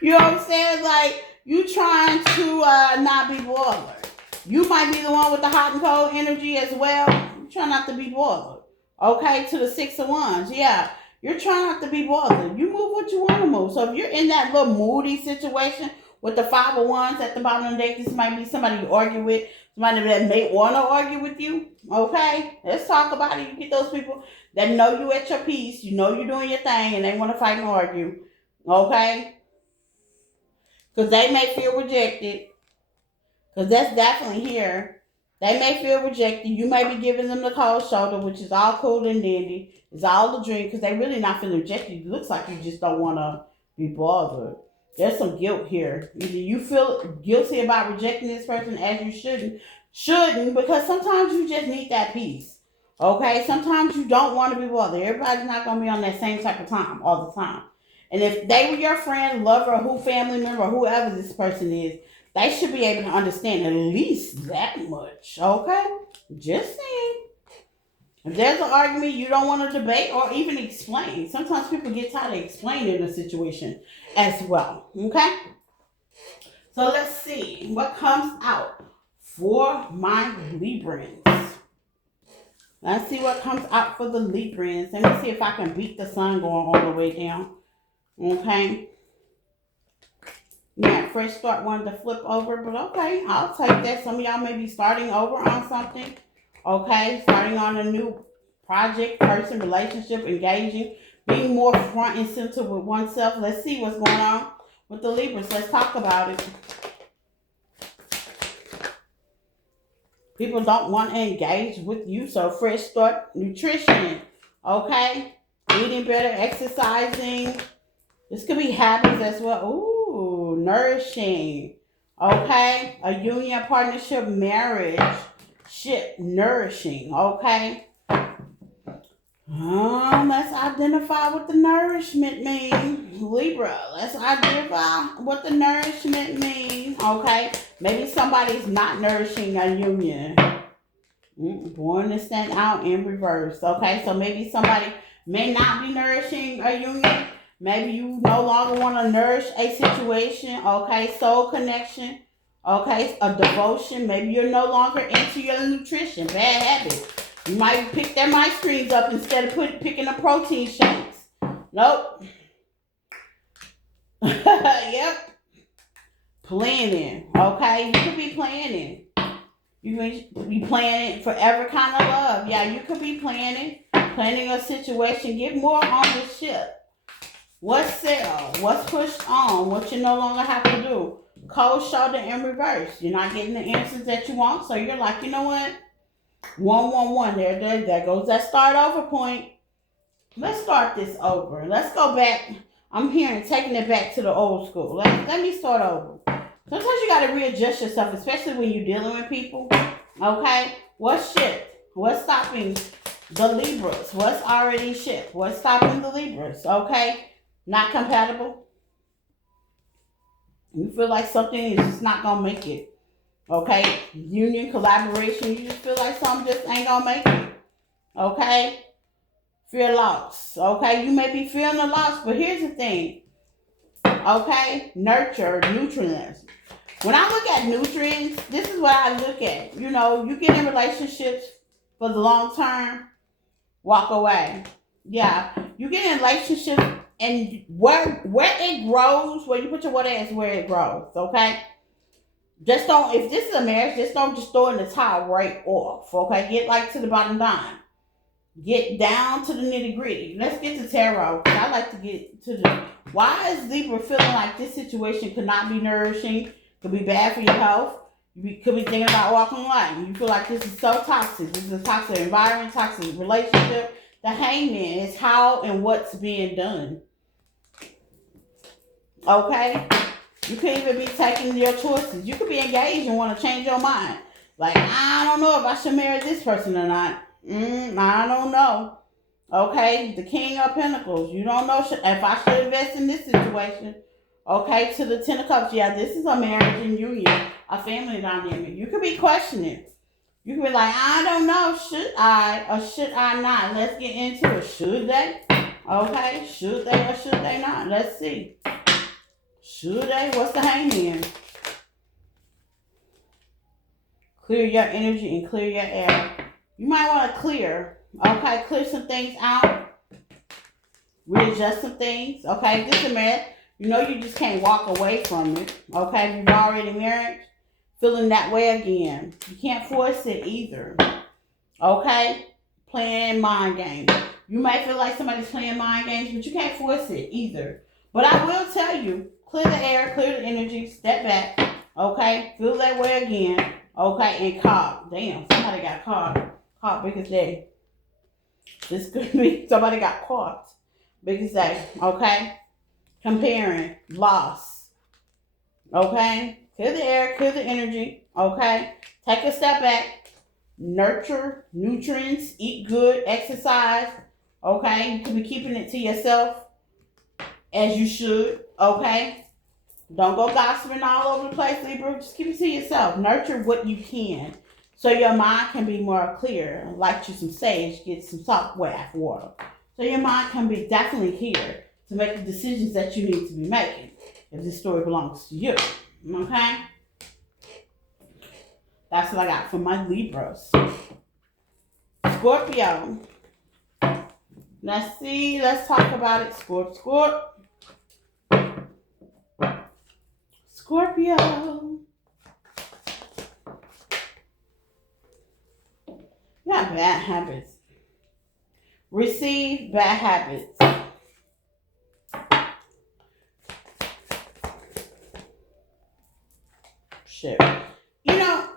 You know what I'm saying? Like, you trying to not be bothered. You might be the one with the hot and cold energy as well. You try not to be bothered. Okay, to the 6 of wands. Yeah, you're trying not to be bothered. You move what you want to move. So if you're in that little moody situation with the 5 of wands at the bottom of the deck, this might be somebody you argue with, somebody that may want to argue with you. Okay, let's talk about it. You get those people that know you at your peace. You know you're doing your thing and they want to fight and argue. Okay? Because they may feel rejected. Because that's definitely here. They may feel rejected. You may be giving them the cold shoulder, which is all cool and dandy. It's all a dream because they really not feeling rejected. It looks like you just don't want to be bothered. There's some guilt here. Either you feel guilty about rejecting this person as you shouldn't, because sometimes you just need that peace. Okay? Sometimes you don't want to be bothered. Everybody's not going to be on that same type of time all the time. And if they were your friend, lover, who family member, whoever this person is, they should be able to understand at least that much, okay? Just saying. If there's an argument you don't want to debate or even explain, sometimes people get tired of explaining the situation as well, okay? So let's see what comes out for my Librans. Let's see what comes out for the Librans. Let me see if I can beat the sun going all the way down, okay? Yeah, fresh start wanted to flip over, but okay, I'll take that. Some of y'all may be starting over on something, okay? Starting on a new project, person, relationship, engaging, being more front and center with oneself. Let's see what's going on with the Libras. Let's talk about it. People don't want to engage with you, so fresh start, nutrition, okay? Eating better, exercising. This could be habits as well. Ooh, nourishing. Okay? A union, partnership, marriage. Shit, nourishing. Okay? Let's identify what the nourishment means. Libra, let's identify what the nourishment means. Okay? Maybe somebody's not nourishing a union. Born to stand out in reverse. Okay? So maybe somebody may not be nourishing a union. Maybe you no longer want to nourish a situation, okay? Soul connection, okay? A devotion. Maybe you're no longer into your nutrition. Bad habits. You might pick them ice creams up instead of picking up protein shakes. Nope. Yep. Planning, okay? You could be planning. You could be planning forever kind of love. Yeah, you could be planning a situation. Get more on the ship. What's settled? What's pushed on? What you no longer have to do? Cold shoulder in reverse. You're not getting the answers that you want, so you're like, you know what? 111. There goes that start over point. Let's start this over. Let's go back. I'm hearing taking it back to the old school. Let me start over. Sometimes you got to readjust yourself, especially when you're dealing with people. Okay? What's shift? What's stopping the Libras? What's already shift? What's stopping the Libras? Okay? Not compatible. You feel like something is just not going to make it. Okay? Union, collaboration, you just feel like something just ain't going to make it. Okay? Fear loss. Okay? You may be feeling the loss, but here's the thing. Okay? Nurture, nutrients. When I look at nutrients, this is what I look at. You know, you get in relationships for the long term, walk away. Yeah, you get in relationships And where it grows, where you put your water is where it grows, okay? Just don't, if this is a marriage, just don't just throw in the towel right off, okay? Get like to the bottom line. Get down to the nitty gritty. Let's get to tarot, because I like to get to the, why is Libra feeling like this situation could not be nourishing, could be bad for your health? You could be thinking about walking away. You feel like this is so toxic. This is a toxic environment, toxic relationship. The Hangman is how and what's being done. Okay? You could even be taking your choices. You could be engaged and want to change your mind. Like, I don't know if I should marry this person or not. I don't know. Okay? The King of Pentacles. You don't know if I should invest in this situation. Okay? To the Ten of Cups. Yeah, this is a marriage and union. A family dynamic. You could be questioning. You could be like, I don't know. Should I or should I not? Let's get into it. Should they? Okay? Should they or should they not? Let's see. Should they? What's the Hangman? Clear your energy and clear your air. You might want to clear. Okay? Clear some things out. Readjust some things. Okay? This is a marriage. You know you just can't walk away from it. Okay? If you've already married, feeling that way again. You can't force it either. Okay? Playing mind games. You may feel like somebody's playing mind games, but you can't force it either. But I will tell you, clear the air, clear the energy, step back. Okay? Feel that way again. Okay? And caught. Damn, somebody got caught. Caught big as day. This could be somebody got caught. Big as day. Okay? Comparing. Loss. Okay? Clear the air, clear the energy, okay? Take a step back, nurture, nutrients, eat good, exercise, okay? You can be keeping it to yourself as you should, okay? Don't go gossiping all over the place, Libra. Just keep it to yourself. Nurture what you can so your mind can be more clear. Light you some sage, get some salt water. So your mind can be definitely clear to make the decisions that you need to be making if this story belongs to you. Okay? That's what I got for my Libras. Scorpio. Let's see. Let's talk about it. Scorpio. You have bad habits. Receive bad habits. Shit.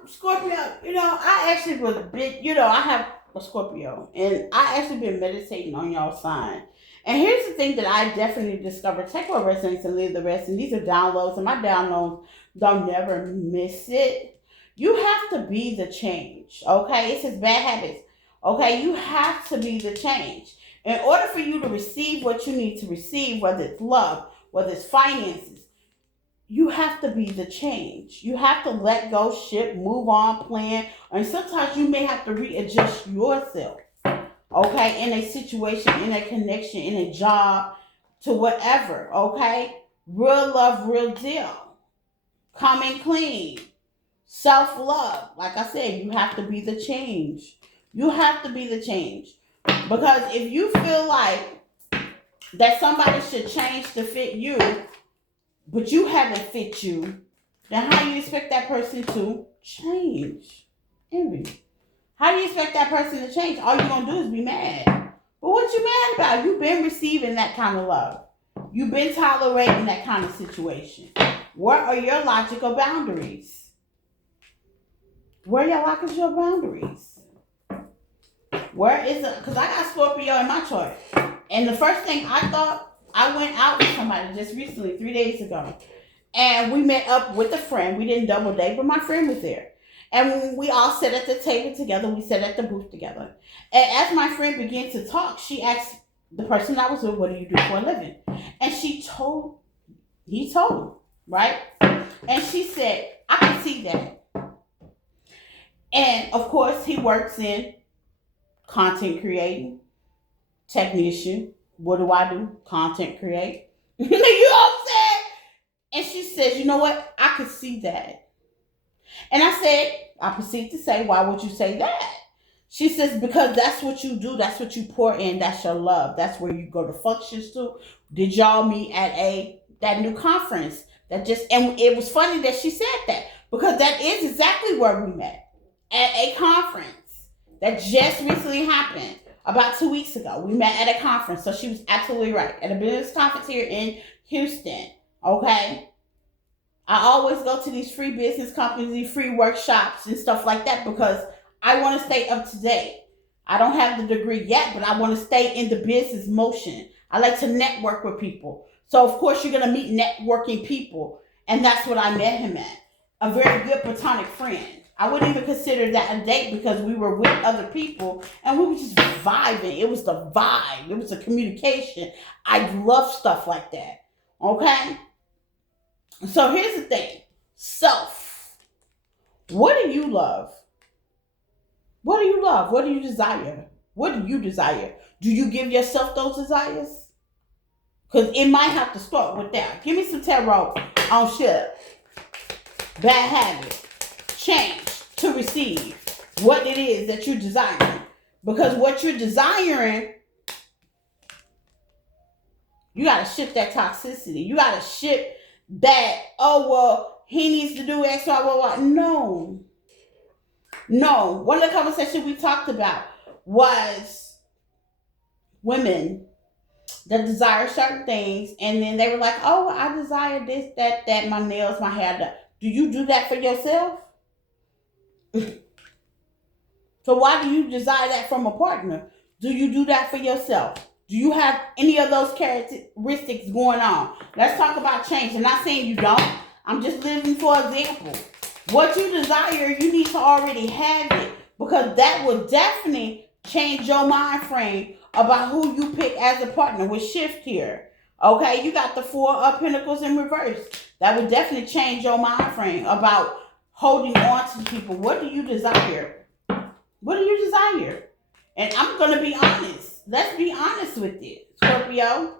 Scorpio, I actually was a bit, I have a Scorpio, and I actually been meditating on y'all sign. And here's the thing that I definitely discovered. Take what resonates and leave the rest. And these are downloads, and my downloads don't never miss it. You have to be the change, okay? It says bad habits, okay? You have to be the change. In order for you to receive what you need to receive, whether it's love, whether it's finances, you have to be the change. You have to let go, shit, move on, plan. And sometimes you may have to readjust yourself, okay, in a situation, in a connection, in a job, to whatever, okay? Real love, real deal. Coming clean. Self-love. Like I said, you have to be the change. You have to be the change. Because if you feel like that somebody should change to fit you, but you haven't fit you, then how do you expect that person to change? Envy. How do you expect that person to change? All you're going to do is be mad. But what you mad about? You've been receiving that kind of love. You've been tolerating that kind of situation. Where are your logical boundaries? Where are your logical boundaries? Where is it? Because I got Scorpio in my chart. And the first thing I thought, I went out with somebody just recently, 3 days ago. And we met up with a friend. We didn't double date, but my friend was there. And when we all sat at the table together, we sat at the booth together. And as my friend began to talk, she asked the person I was with, what do you do for a living? And he told him, right? And she said, I can see that. And of course, he works in content creating, technician. What do I do? Content create. You know what I'm saying? And she says, you know what? I could see that. And I said, I proceed to say, why would you say that? She says, because that's what you do, that's what you pour in, that's your love. That's where you go to functions to. Did y'all meet at that new conference? That just and it was funny that she said that because that is exactly where we met. At a conference that just recently happened about 2 weeks ago. We met at a conference. So she was absolutely right. At a business conference here in Houston. Okay. I always go to these free business companies, these free workshops and stuff like that because I want to stay up to date. I don't have the degree yet, but I want to stay in the business motion. I like to network with people. So of course you're gonna meet networking people, and that's what I met him at. A very good platonic friend. I wouldn't even consider that a date because we were with other people and we were just vibing. It was the vibe. It was the communication. I love stuff like that. Okay? So here's the thing. Self. What do you love? What do you love? What do you desire? What do you desire? Do you give yourself those desires? Because it might have to start with that. Give me some tarot on shit. Bad habit. Change to receive what it is that you're desiring. Because what you're desiring, you got to shift that toxicity. You got to shift that, oh, well, he needs to do X, Y, Y, Y. No. No. One of the conversations we talked about was women that desire certain things, and then they were like, oh, I desire this, that, my nails, my hair. That. Do you do that for yourself? So why do you desire that from a partner? Do you do that for yourself? Do you have any of those characteristics going on? Let's talk about change. I'm not saying you don't. I'm just living for example. What you desire, you need to already have it because that will definitely change your mind frame about who you pick as a partner with shift here. Okay, you got the 4 of Pentacles in reverse. That would definitely change your mind frame about holding on to people. What do you desire? What do you desire? And I'm going to be honest. Let's be honest with it, Scorpio.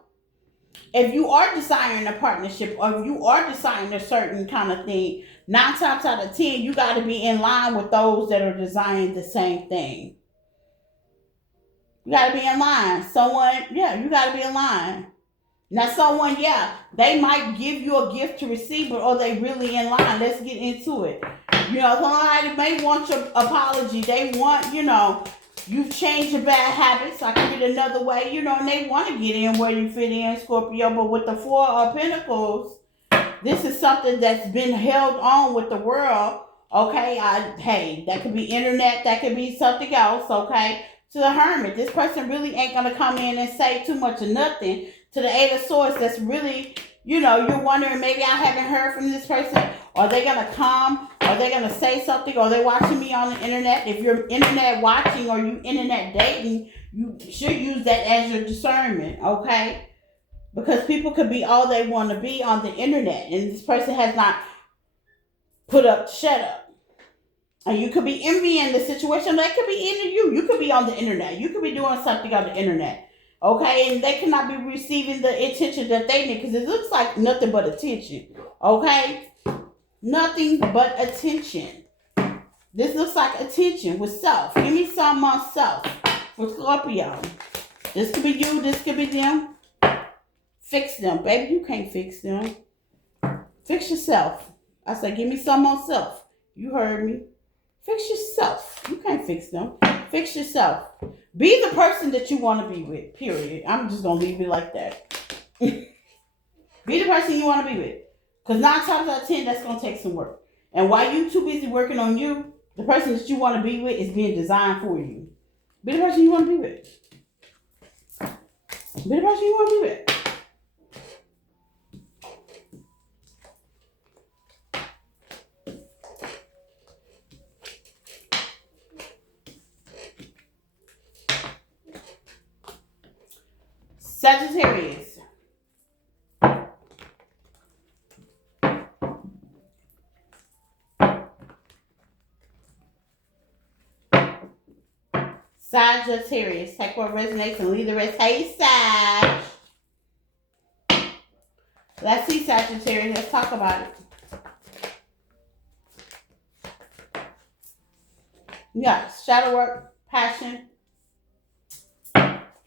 If you are desiring a partnership or if you are desiring a certain kind of thing, 9 times out of 10, you got to be in line with those that are desiring the same thing. You got to be in line. You got to be in line. Now, they might give you a gift to receive, but are they really in line? Let's get into it. Somebody may want your apology. They want, you've changed your bad habits. I can get another way, and they want to get in where you fit in, Scorpio. But with the 4 of Pentacles, this is something that's been held on with the world. Okay, that could be internet. That could be something else. Okay, to the Hermit, this person really ain't gonna come in and say too much of nothing. To the 8 of Swords, that's really, you're wondering, maybe I haven't heard from this person. Are they going to come? Are they going to say something? Are they watching me on the internet? If you're internet watching or you internet dating, you should use that as your discernment, okay? Because people could be all they want to be on the internet. And this person has not put up, shut up. And you could be envying the situation. They could be into you. You could be on the internet. You could be doing something on the internet. Okay, and they cannot be receiving the attention that they need because it looks like nothing but attention. Okay, nothing but attention. This looks like attention with self. Give me some on self for Scorpio. This could be you. This could be them. Fix them, baby. You can't fix them. Fix yourself. I said, give me some on self. You heard me. Fix yourself. You can't fix them. Fix yourself. Be the person that you want to be with, period. I'm just going to leave it like that. Be the person you want to be with. Because 9 times out of 10, that's going to take some work. And while you too busy working on you, the person that you want to be with is being designed for you. Be the person you want to be with. Be the person you want to be with. Sagittarius. Sagittarius. Take what resonates and leave the rest. Hey, Sag. Let's see, Sagittarius. Let's talk about it. Yeah, shadow work, Passion.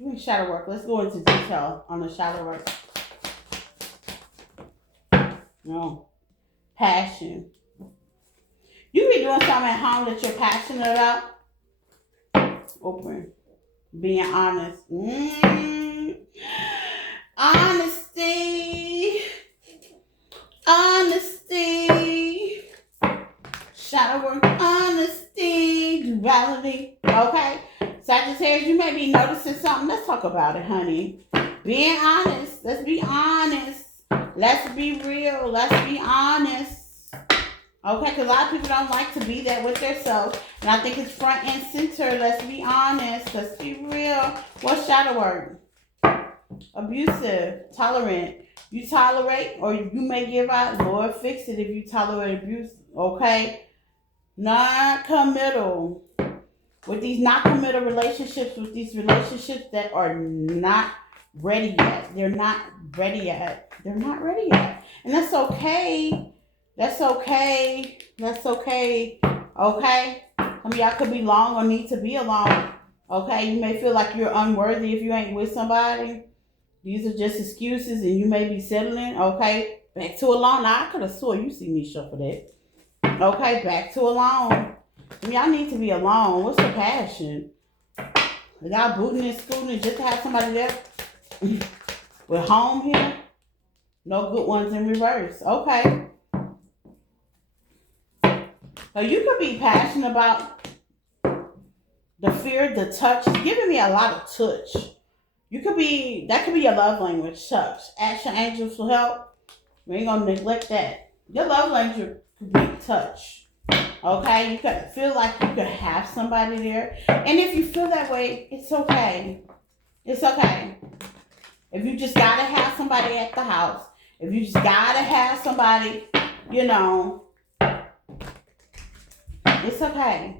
Doing shadow work. Let's go into detail on the shadow work. No. Passion. You be doing something at home that you're passionate about. Open. Being honest. Honesty. Honesty. Shadow work. Honesty. Duality. Okay. Sagittarius, you may be noticing something. Let's talk about it, honey. Being honest. Let's be honest. Let's be real. Let's be honest. Okay, because a lot of people don't like to be that with themselves. And I think it's front and center. Let's be honest. Let's be real. What's shadow work? Abusive. Tolerant. You tolerate or you may give out. Lord, fix it if you tolerate abuse. Okay? Not committal. With these not committal relationships, with these relationships that are not ready yet. They're not ready yet. They're not ready yet. And that's okay. That's okay. That's okay. Okay? Some of y'all could be long or need to be alone. Okay? You may feel like you're unworthy if you ain't with somebody. These are just excuses and you may be settling. Okay? Back to alone. Now, I could have swore you see me shuffle that. Okay? Back to alone. Some y'all need to be alone. What's the passion? Y'all booting and scooting just to have somebody there? With home here? No good ones in reverse. Okay. So you could be passionate about the fear, the touch. It's giving me a lot of touch. You could be, that could be your love language, touch. Ask your angels for help. We ain't gonna neglect that. Your love language could be touch. Okay? You could feel like you could have somebody there. And if you feel that way, it's okay. It's okay. If you just gotta have somebody at the house, if you just gotta have somebody, you know, it's okay.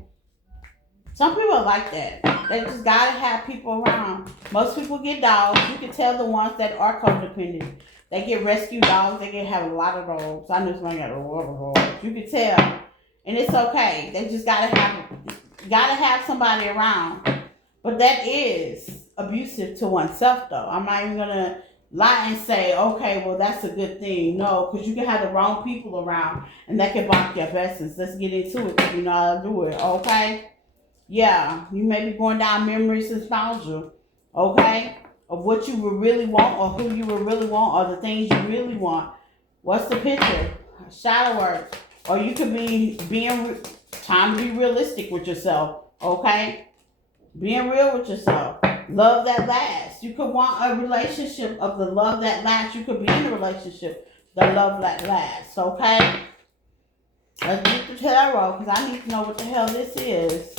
Some people are like that. They just gotta have people around. Most people get dogs. You can tell the ones that are codependent. They get rescue dogs. They can have a lot of dogs. I know somebody got a lot of dogs. You can tell. And it's okay. They just gotta have somebody around. But that is abusive to oneself though. I'm not even gonna lie and say, okay, well that's a good thing. No, because you can have the wrong people around and that can block your blessings. Let's get into it because you know how to do it, okay? Yeah, you may be going down memories and nostalgia, okay? Of what you would really want or who you would really want or the things you really want. What's the picture? Shadow work. Or you could be time to be realistic with yourself, okay? Being real with yourself. Love that lasts. You could want a relationship of the love that lasts. You could be in a relationship that love that lasts, okay? Let's get the tarot because I need to know what the hell this is.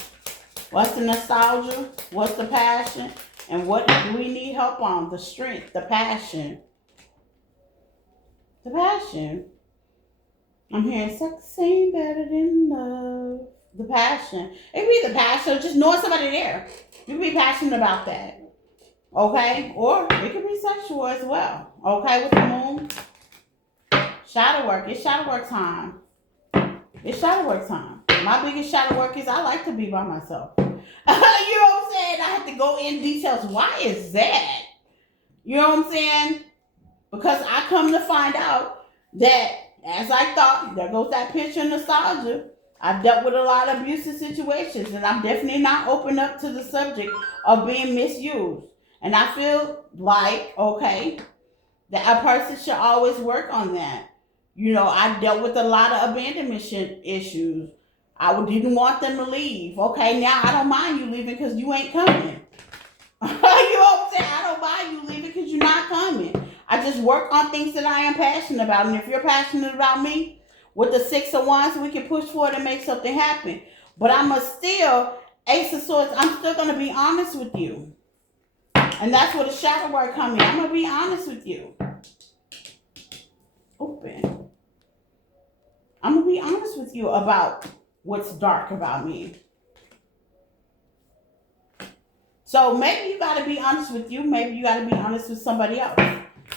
What's the nostalgia? What's the passion? And what do we need help on? The strength, the passion. The passion. I'm hearing sex ain't better than love. The passion. It could be the passion of just knowing somebody there. You can be passionate about that. Okay? Or it could be sexual as well. Okay? With the moon. Shadow work. It's shadow work time. It's shadow work time. My biggest shadow work is I like to be by myself. You know what I'm saying? I have to go in details. Why is that? You know what I'm saying? Because I come to find out that as I thought, there goes that picture of nostalgia. I've dealt with a lot of abusive situations and I'm definitely not open up to the subject of being misused. And I feel like, okay, that a person should always work on that. You know, I dealt with a lot of abandonment issues. I didn't want them to leave. Okay, now I don't mind you leaving because you ain't coming. You know what I'm saying? I don't mind you leaving because you're not coming. I just work on things that I am passionate about. And if you're passionate about me, with the 6 of Wands, we can push forward and make something happen. But I'm still, Ace of Swords, I'm still going to be honest with you. And that's where the shadow work comes in. I'm going to be honest with you. Open. I'm going to be honest with you about what's dark about me. So maybe you got to be honest with you. Maybe you got to be honest with somebody else.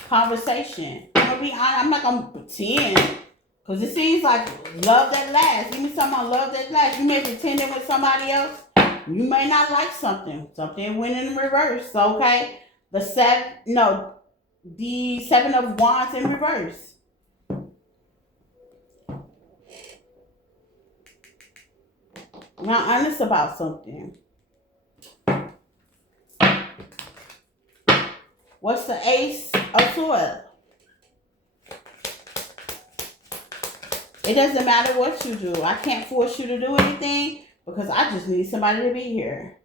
Conversation. I'm going to be honest. I'm not going to pretend. Because it seems like love that lasts. Give me something on love that lasts. You may pretend it with somebody else. You may not like something. Something went in reverse, okay? The seven, no, the Seven of Wands in reverse. Not honest about something. What's the Ace of Swords? It doesn't matter what you do. I can't force you to do anything because I just need somebody to be here.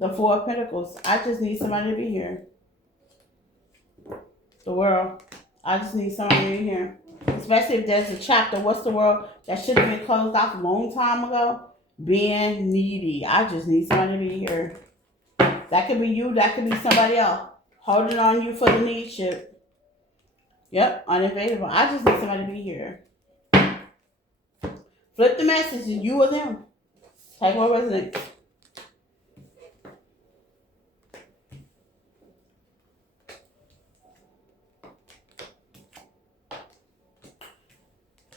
The Four of Pentacles. I just need somebody to be here. The World. I just need somebody to be here. Especially if there's a chapter. What's the World? That should have been closed off a long time ago. Being needy. I just need somebody to be here. That could be you. That could be somebody else. Holding on you for the needship. Yep. Unavailable. I just need somebody to be here. Flip the message. You or them. Take what resonates.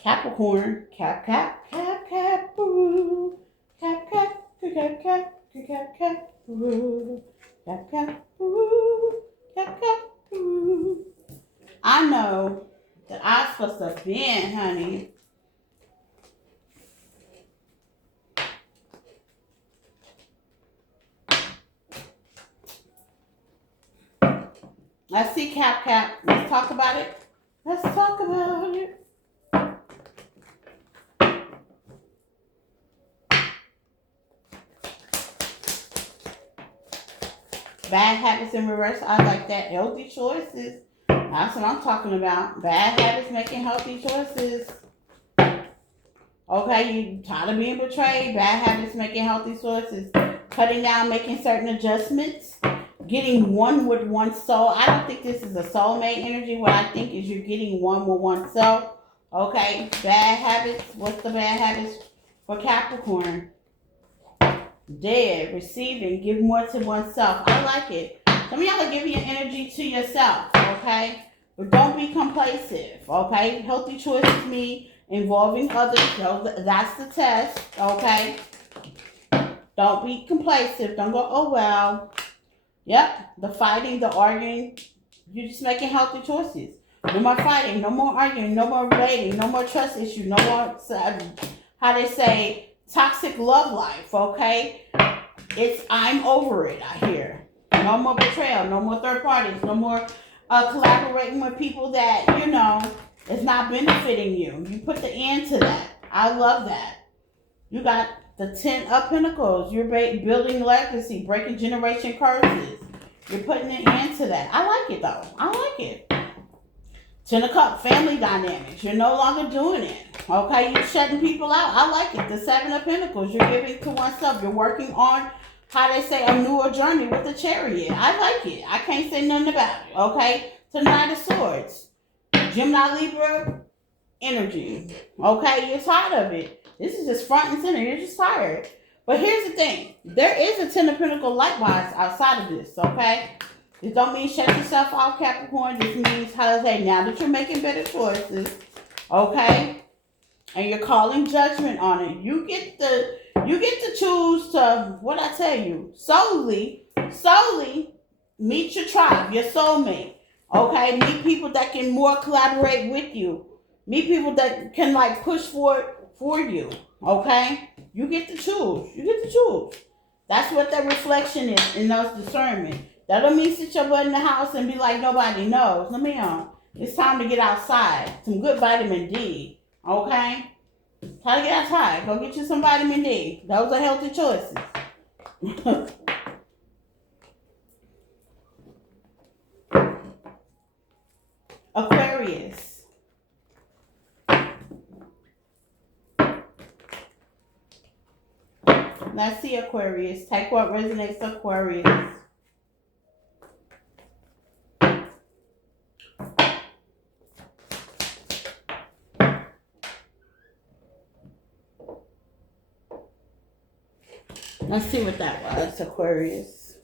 Capricorn, cap, cap, cap, cap, boo. Cap, cap, cap, cap, cap, cap, boo. Cap, cap, boo. Cap, cap, boo. I know that I'm supposed to have been, honey. I see cap, cap. Let's talk about it. Let's talk about it. Bad habits in reverse. I like that. Healthy choices. That's what I'm talking about. Bad habits making healthy choices. Okay, you tired of being betrayed. Bad habits making healthy choices. Cutting down, making certain adjustments. Getting one with one soul. I don't think this is a soulmate energy. What I think is you're getting one with oneself. Okay, bad habits. What's the bad habits for Capricorn? Dead, receiving, give more to oneself. I like it. Some of y'all are giving your energy to yourself, okay? But don't be complacent, okay? Healthy choices mean involving others. That's the test, okay? Don't be complacent. Don't go, oh, well. Yep, the fighting, the arguing. You're just making healthy choices. No more fighting, no more arguing, no more relating, no more trust issues, no more, how they say, toxic love life, okay? It's I'm over it, I hear. No more betrayal, no more third parties, no more collaborating with people that, is not benefiting you. You put the end to that. I love that. You got the 10 of Pentacles. You're building legacy, breaking generation curses. You're putting an end to that. I like it, though. I like it. 10 of Cups, family dynamics. You're no longer doing it. Okay, you're shutting people out. I like it. The 7 of Pentacles. You're giving to oneself. You're working on, how they say, a newer journey with the Chariot. I like it. I can't say nothing about it. Okay, to the Knight of Swords. Gemini, Libra energy. Okay, you're tired of it. This is just front and center. You're just tired. But here's the thing. There is a 10 of Pentacles likewise outside of this. Okay. This don't mean shut yourself off, Capricorn. This means, how to say, now that you're making better choices, okay, and you're calling judgment on it, you get to choose to, what I tell you, solely meet your tribe, your soulmate, okay? Meet people that can more collaborate with you. Meet people that can push for you, okay? You get to choose. You get to choose. That's what that reflection is in those discernment. That don't mean sit your butt in the house and be like nobody knows. Let me on. It's time to get outside. Some good vitamin D. Okay? Try to get outside. Go get you some vitamin D. Those are healthy choices. Aquarius. Let's see Aquarius. Take what resonates, Aquarius. Let's see what that was, Aquarius.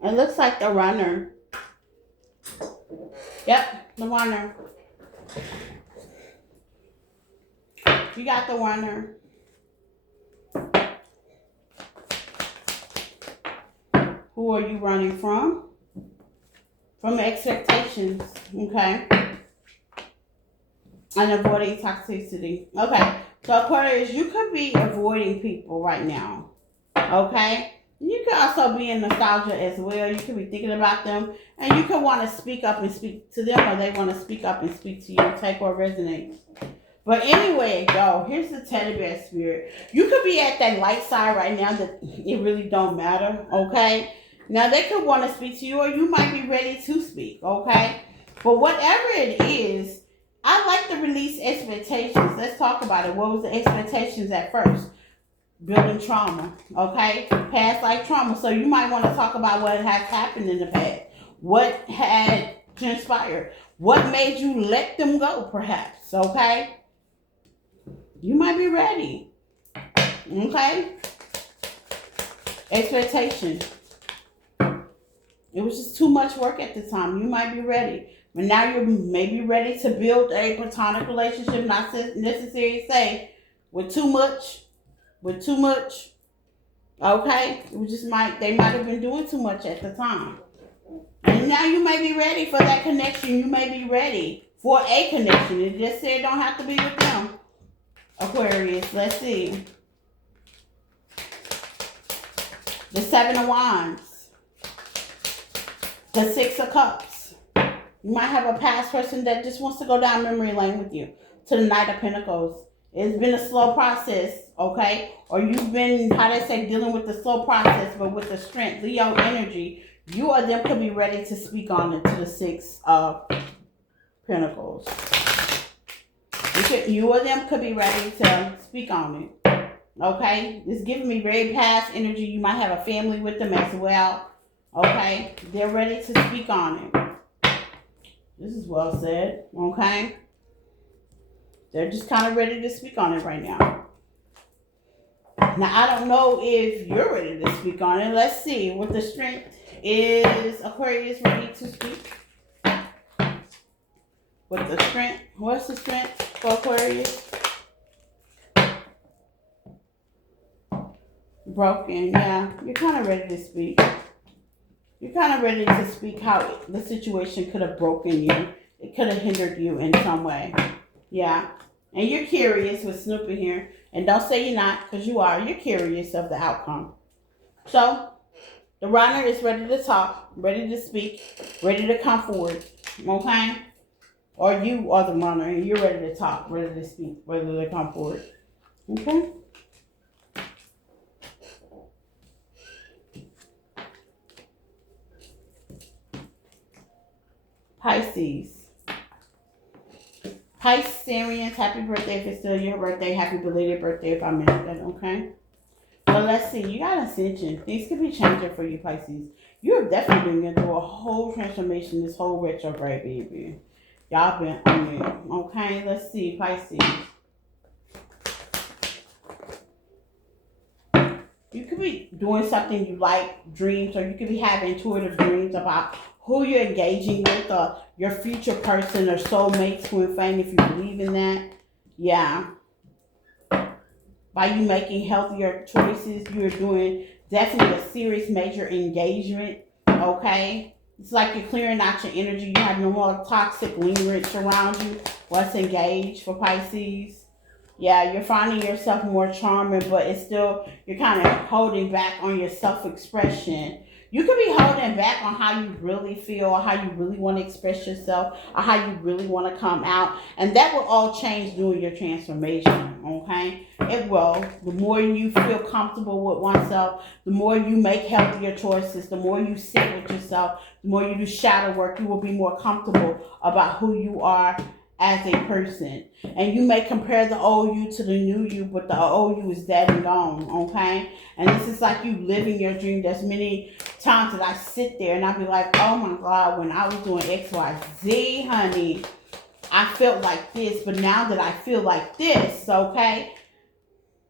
It looks like the runner. Yep, the runner. You got the runner. Who are you running from? From expectations, okay? And avoiding toxicity. Okay, so Aquarius, you could be avoiding people right now, okay? You could also be in nostalgia as well. You could be thinking about them, and you could want to speak up and speak to them, or they want to speak up and speak to you. Take what resonates. But anyway, go. Here's the teddy bear spirit. You could be at that light side right now that it really don't matter, okay? Now they could want to speak to you, or you might be ready to speak, okay? But whatever it is, I like to release expectations. Let's talk about it. What was the expectations at first? Building trauma, okay? Past life trauma. So you might want to talk about what has happened in the past. What had transpired. What made you let them go, perhaps, okay? You might be ready, okay? Expectation. It was just too much work at the time. You might be ready. But now you're maybe ready to build a platonic relationship, not necessarily say with too much, okay? It was just they might have been doing too much at the time. And now you may be ready for that connection. You may be ready for a connection. It just said it don't have to be with them. Aquarius, let's see. The Seven of Wands. The Six of Cups. You might have a past person that just wants to go down memory lane with you. To the Knight of Pentacles. It's been a slow process, okay? Or you've been, how they say, dealing with the slow process, but with the strength, Leo energy. You or them could be ready to speak on it to the Six of Pentacles. You or them could be ready to speak on it. Okay? It's giving me very past energy. You might have a family with them as well. Okay? They're ready to speak on it. This is well said. Okay? They're just kind of ready to speak on it right now. Now, I don't know if you're ready to speak on it. Let's see what the strength is. Aquarius ready to speak? With the strength. What's the strength for Aquarius? Broken. Yeah. You're kind of ready to speak. You're kind of ready to speak how the situation could have broken you. It could have hindered you in some way. Yeah. And you're curious with Snoopy here. And don't say you're not, because you are. You're curious of the outcome. So, the runner is ready to talk, ready to speak, ready to come forward. Okay? Or you are the runner and you're ready to talk, ready to speak, ready to come forward. Okay? Pisces. Pisceans, happy birthday if it's still your birthday. Happy belated birthday if I missed that, okay? Well, let's see. You got Ascension. Things could be changing for you, Pisces. You're definitely been going through a whole transformation, this whole retrograde, baby. Y'all been on it. Okay, let's see, Pisces. You could be doing something you like, dreams, or you could be having intuitive dreams about who you're engaging with, or your future person, or soulmates, twin flame, if you believe in that. Yeah. By you making healthier choices, you're doing definitely a serious major engagement. Okay? It's like you're clearing out your energy. You have no more toxic lingerance around you. What's engaged for Pisces? Yeah, you're finding yourself more charming, but it's still, you're kind of holding back on your self-expression. You could be holding back on how you really feel, or how you really want to express yourself, or how you really want to come out. And that will all change during your transformation, okay? It will. The more you feel comfortable with oneself, the more you make healthier choices, the more you sit with yourself, the more you do shadow work, you will be more comfortable about who you are as a person. And you may compare the old you to the new you, but the old you is dead and gone, okay? And this is like you living your dream. There's many times that I sit there and I be like, oh my God, when I was doing X, Y, Z, honey, I felt like this, but now that I feel like this, okay?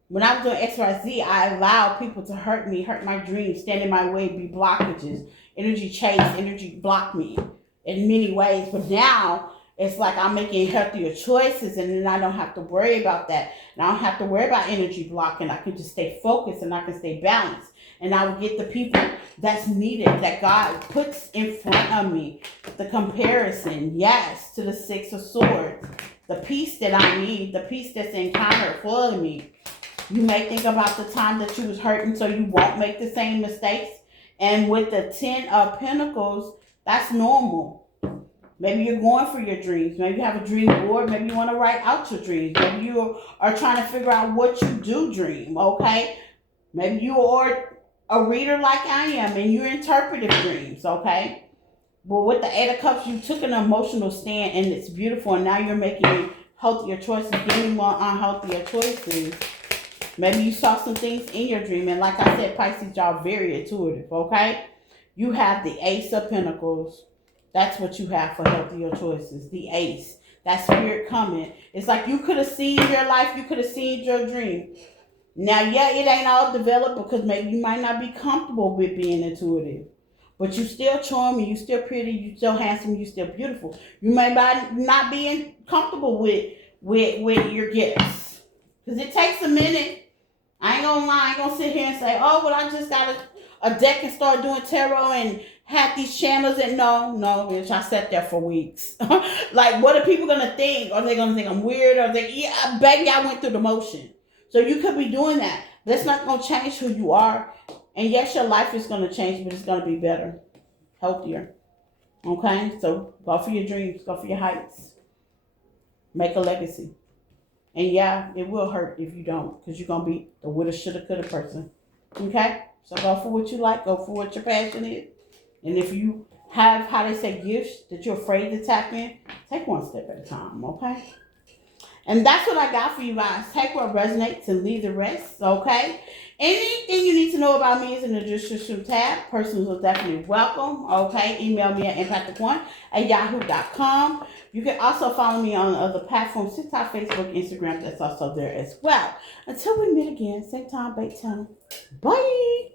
When I was doing X, Y, Z, I allowed people to hurt me, hurt my dreams, stand in my way, be blockages, energy chase, energy block me in many ways. But now, It's like I'm making healthier choices, and then I don't have to worry about that. And I don't have to worry about energy blocking. I can just stay focused and I can stay balanced. And I will get the people that's needed, that God puts in front of me. The comparison, yes, to the Six of Swords. The peace that I need, the peace that's encountered for me. You may think about the time that you was hurting so you won't make the same mistakes. And with the Ten of Pentacles, that's normal. Maybe you're going for your dreams. Maybe you have a dream board. Maybe you want to write out your dreams. Maybe you are trying to figure out what you do dream, okay? Maybe you are a reader like I am and you interpretive dreams, okay? But with the Eight of Cups, you took an emotional stand and it's beautiful, and now you're making healthier choices, getting more unhealthier choices. Maybe you saw some things in your dream, and like I said, Pisces, y'all very intuitive, okay? You have the Ace of Pentacles. That's what you have for healthier choices. The Ace. That spirit coming. It's like you could have seen your life. You could have seen your dream. Now, yeah, it ain't all developed because maybe you might not be comfortable with being intuitive. But you still charming. You still pretty. You still handsome. You still beautiful. You may not be comfortable with your gifts. Because it takes a minute. I ain't gonna lie. I ain't gonna sit here and say, oh, well, I just got a deck and start doing tarot and have these channels. And no, bitch, I sat there for weeks. Like, what are people gonna think? Are they gonna think I'm weird? Or yeah, baby, I went through the motion. So you could be doing that. That's not gonna change who you are. And yes, your life is gonna change, but it's gonna be better, healthier. Okay, so go for your dreams, go for your heights, make a legacy. And yeah, it will hurt if you don't, because you're going to be the woulda, shoulda, coulda person. Okay? So go for what you like. Go for what your passion is. And if you have, how they say, gifts that you're afraid to tap in, take one step at a time. Okay? And that's what I got for you guys. Take what resonates and leave the rest. Okay? Anything you need to know about me is in the description tab. Persons are definitely welcome. Okay? Email me at impactthepoint@yahoo.com. You can also follow me on other platforms, TikTok, Facebook, Instagram. That's also there as well. Until we meet again, same time, bait time. Bye.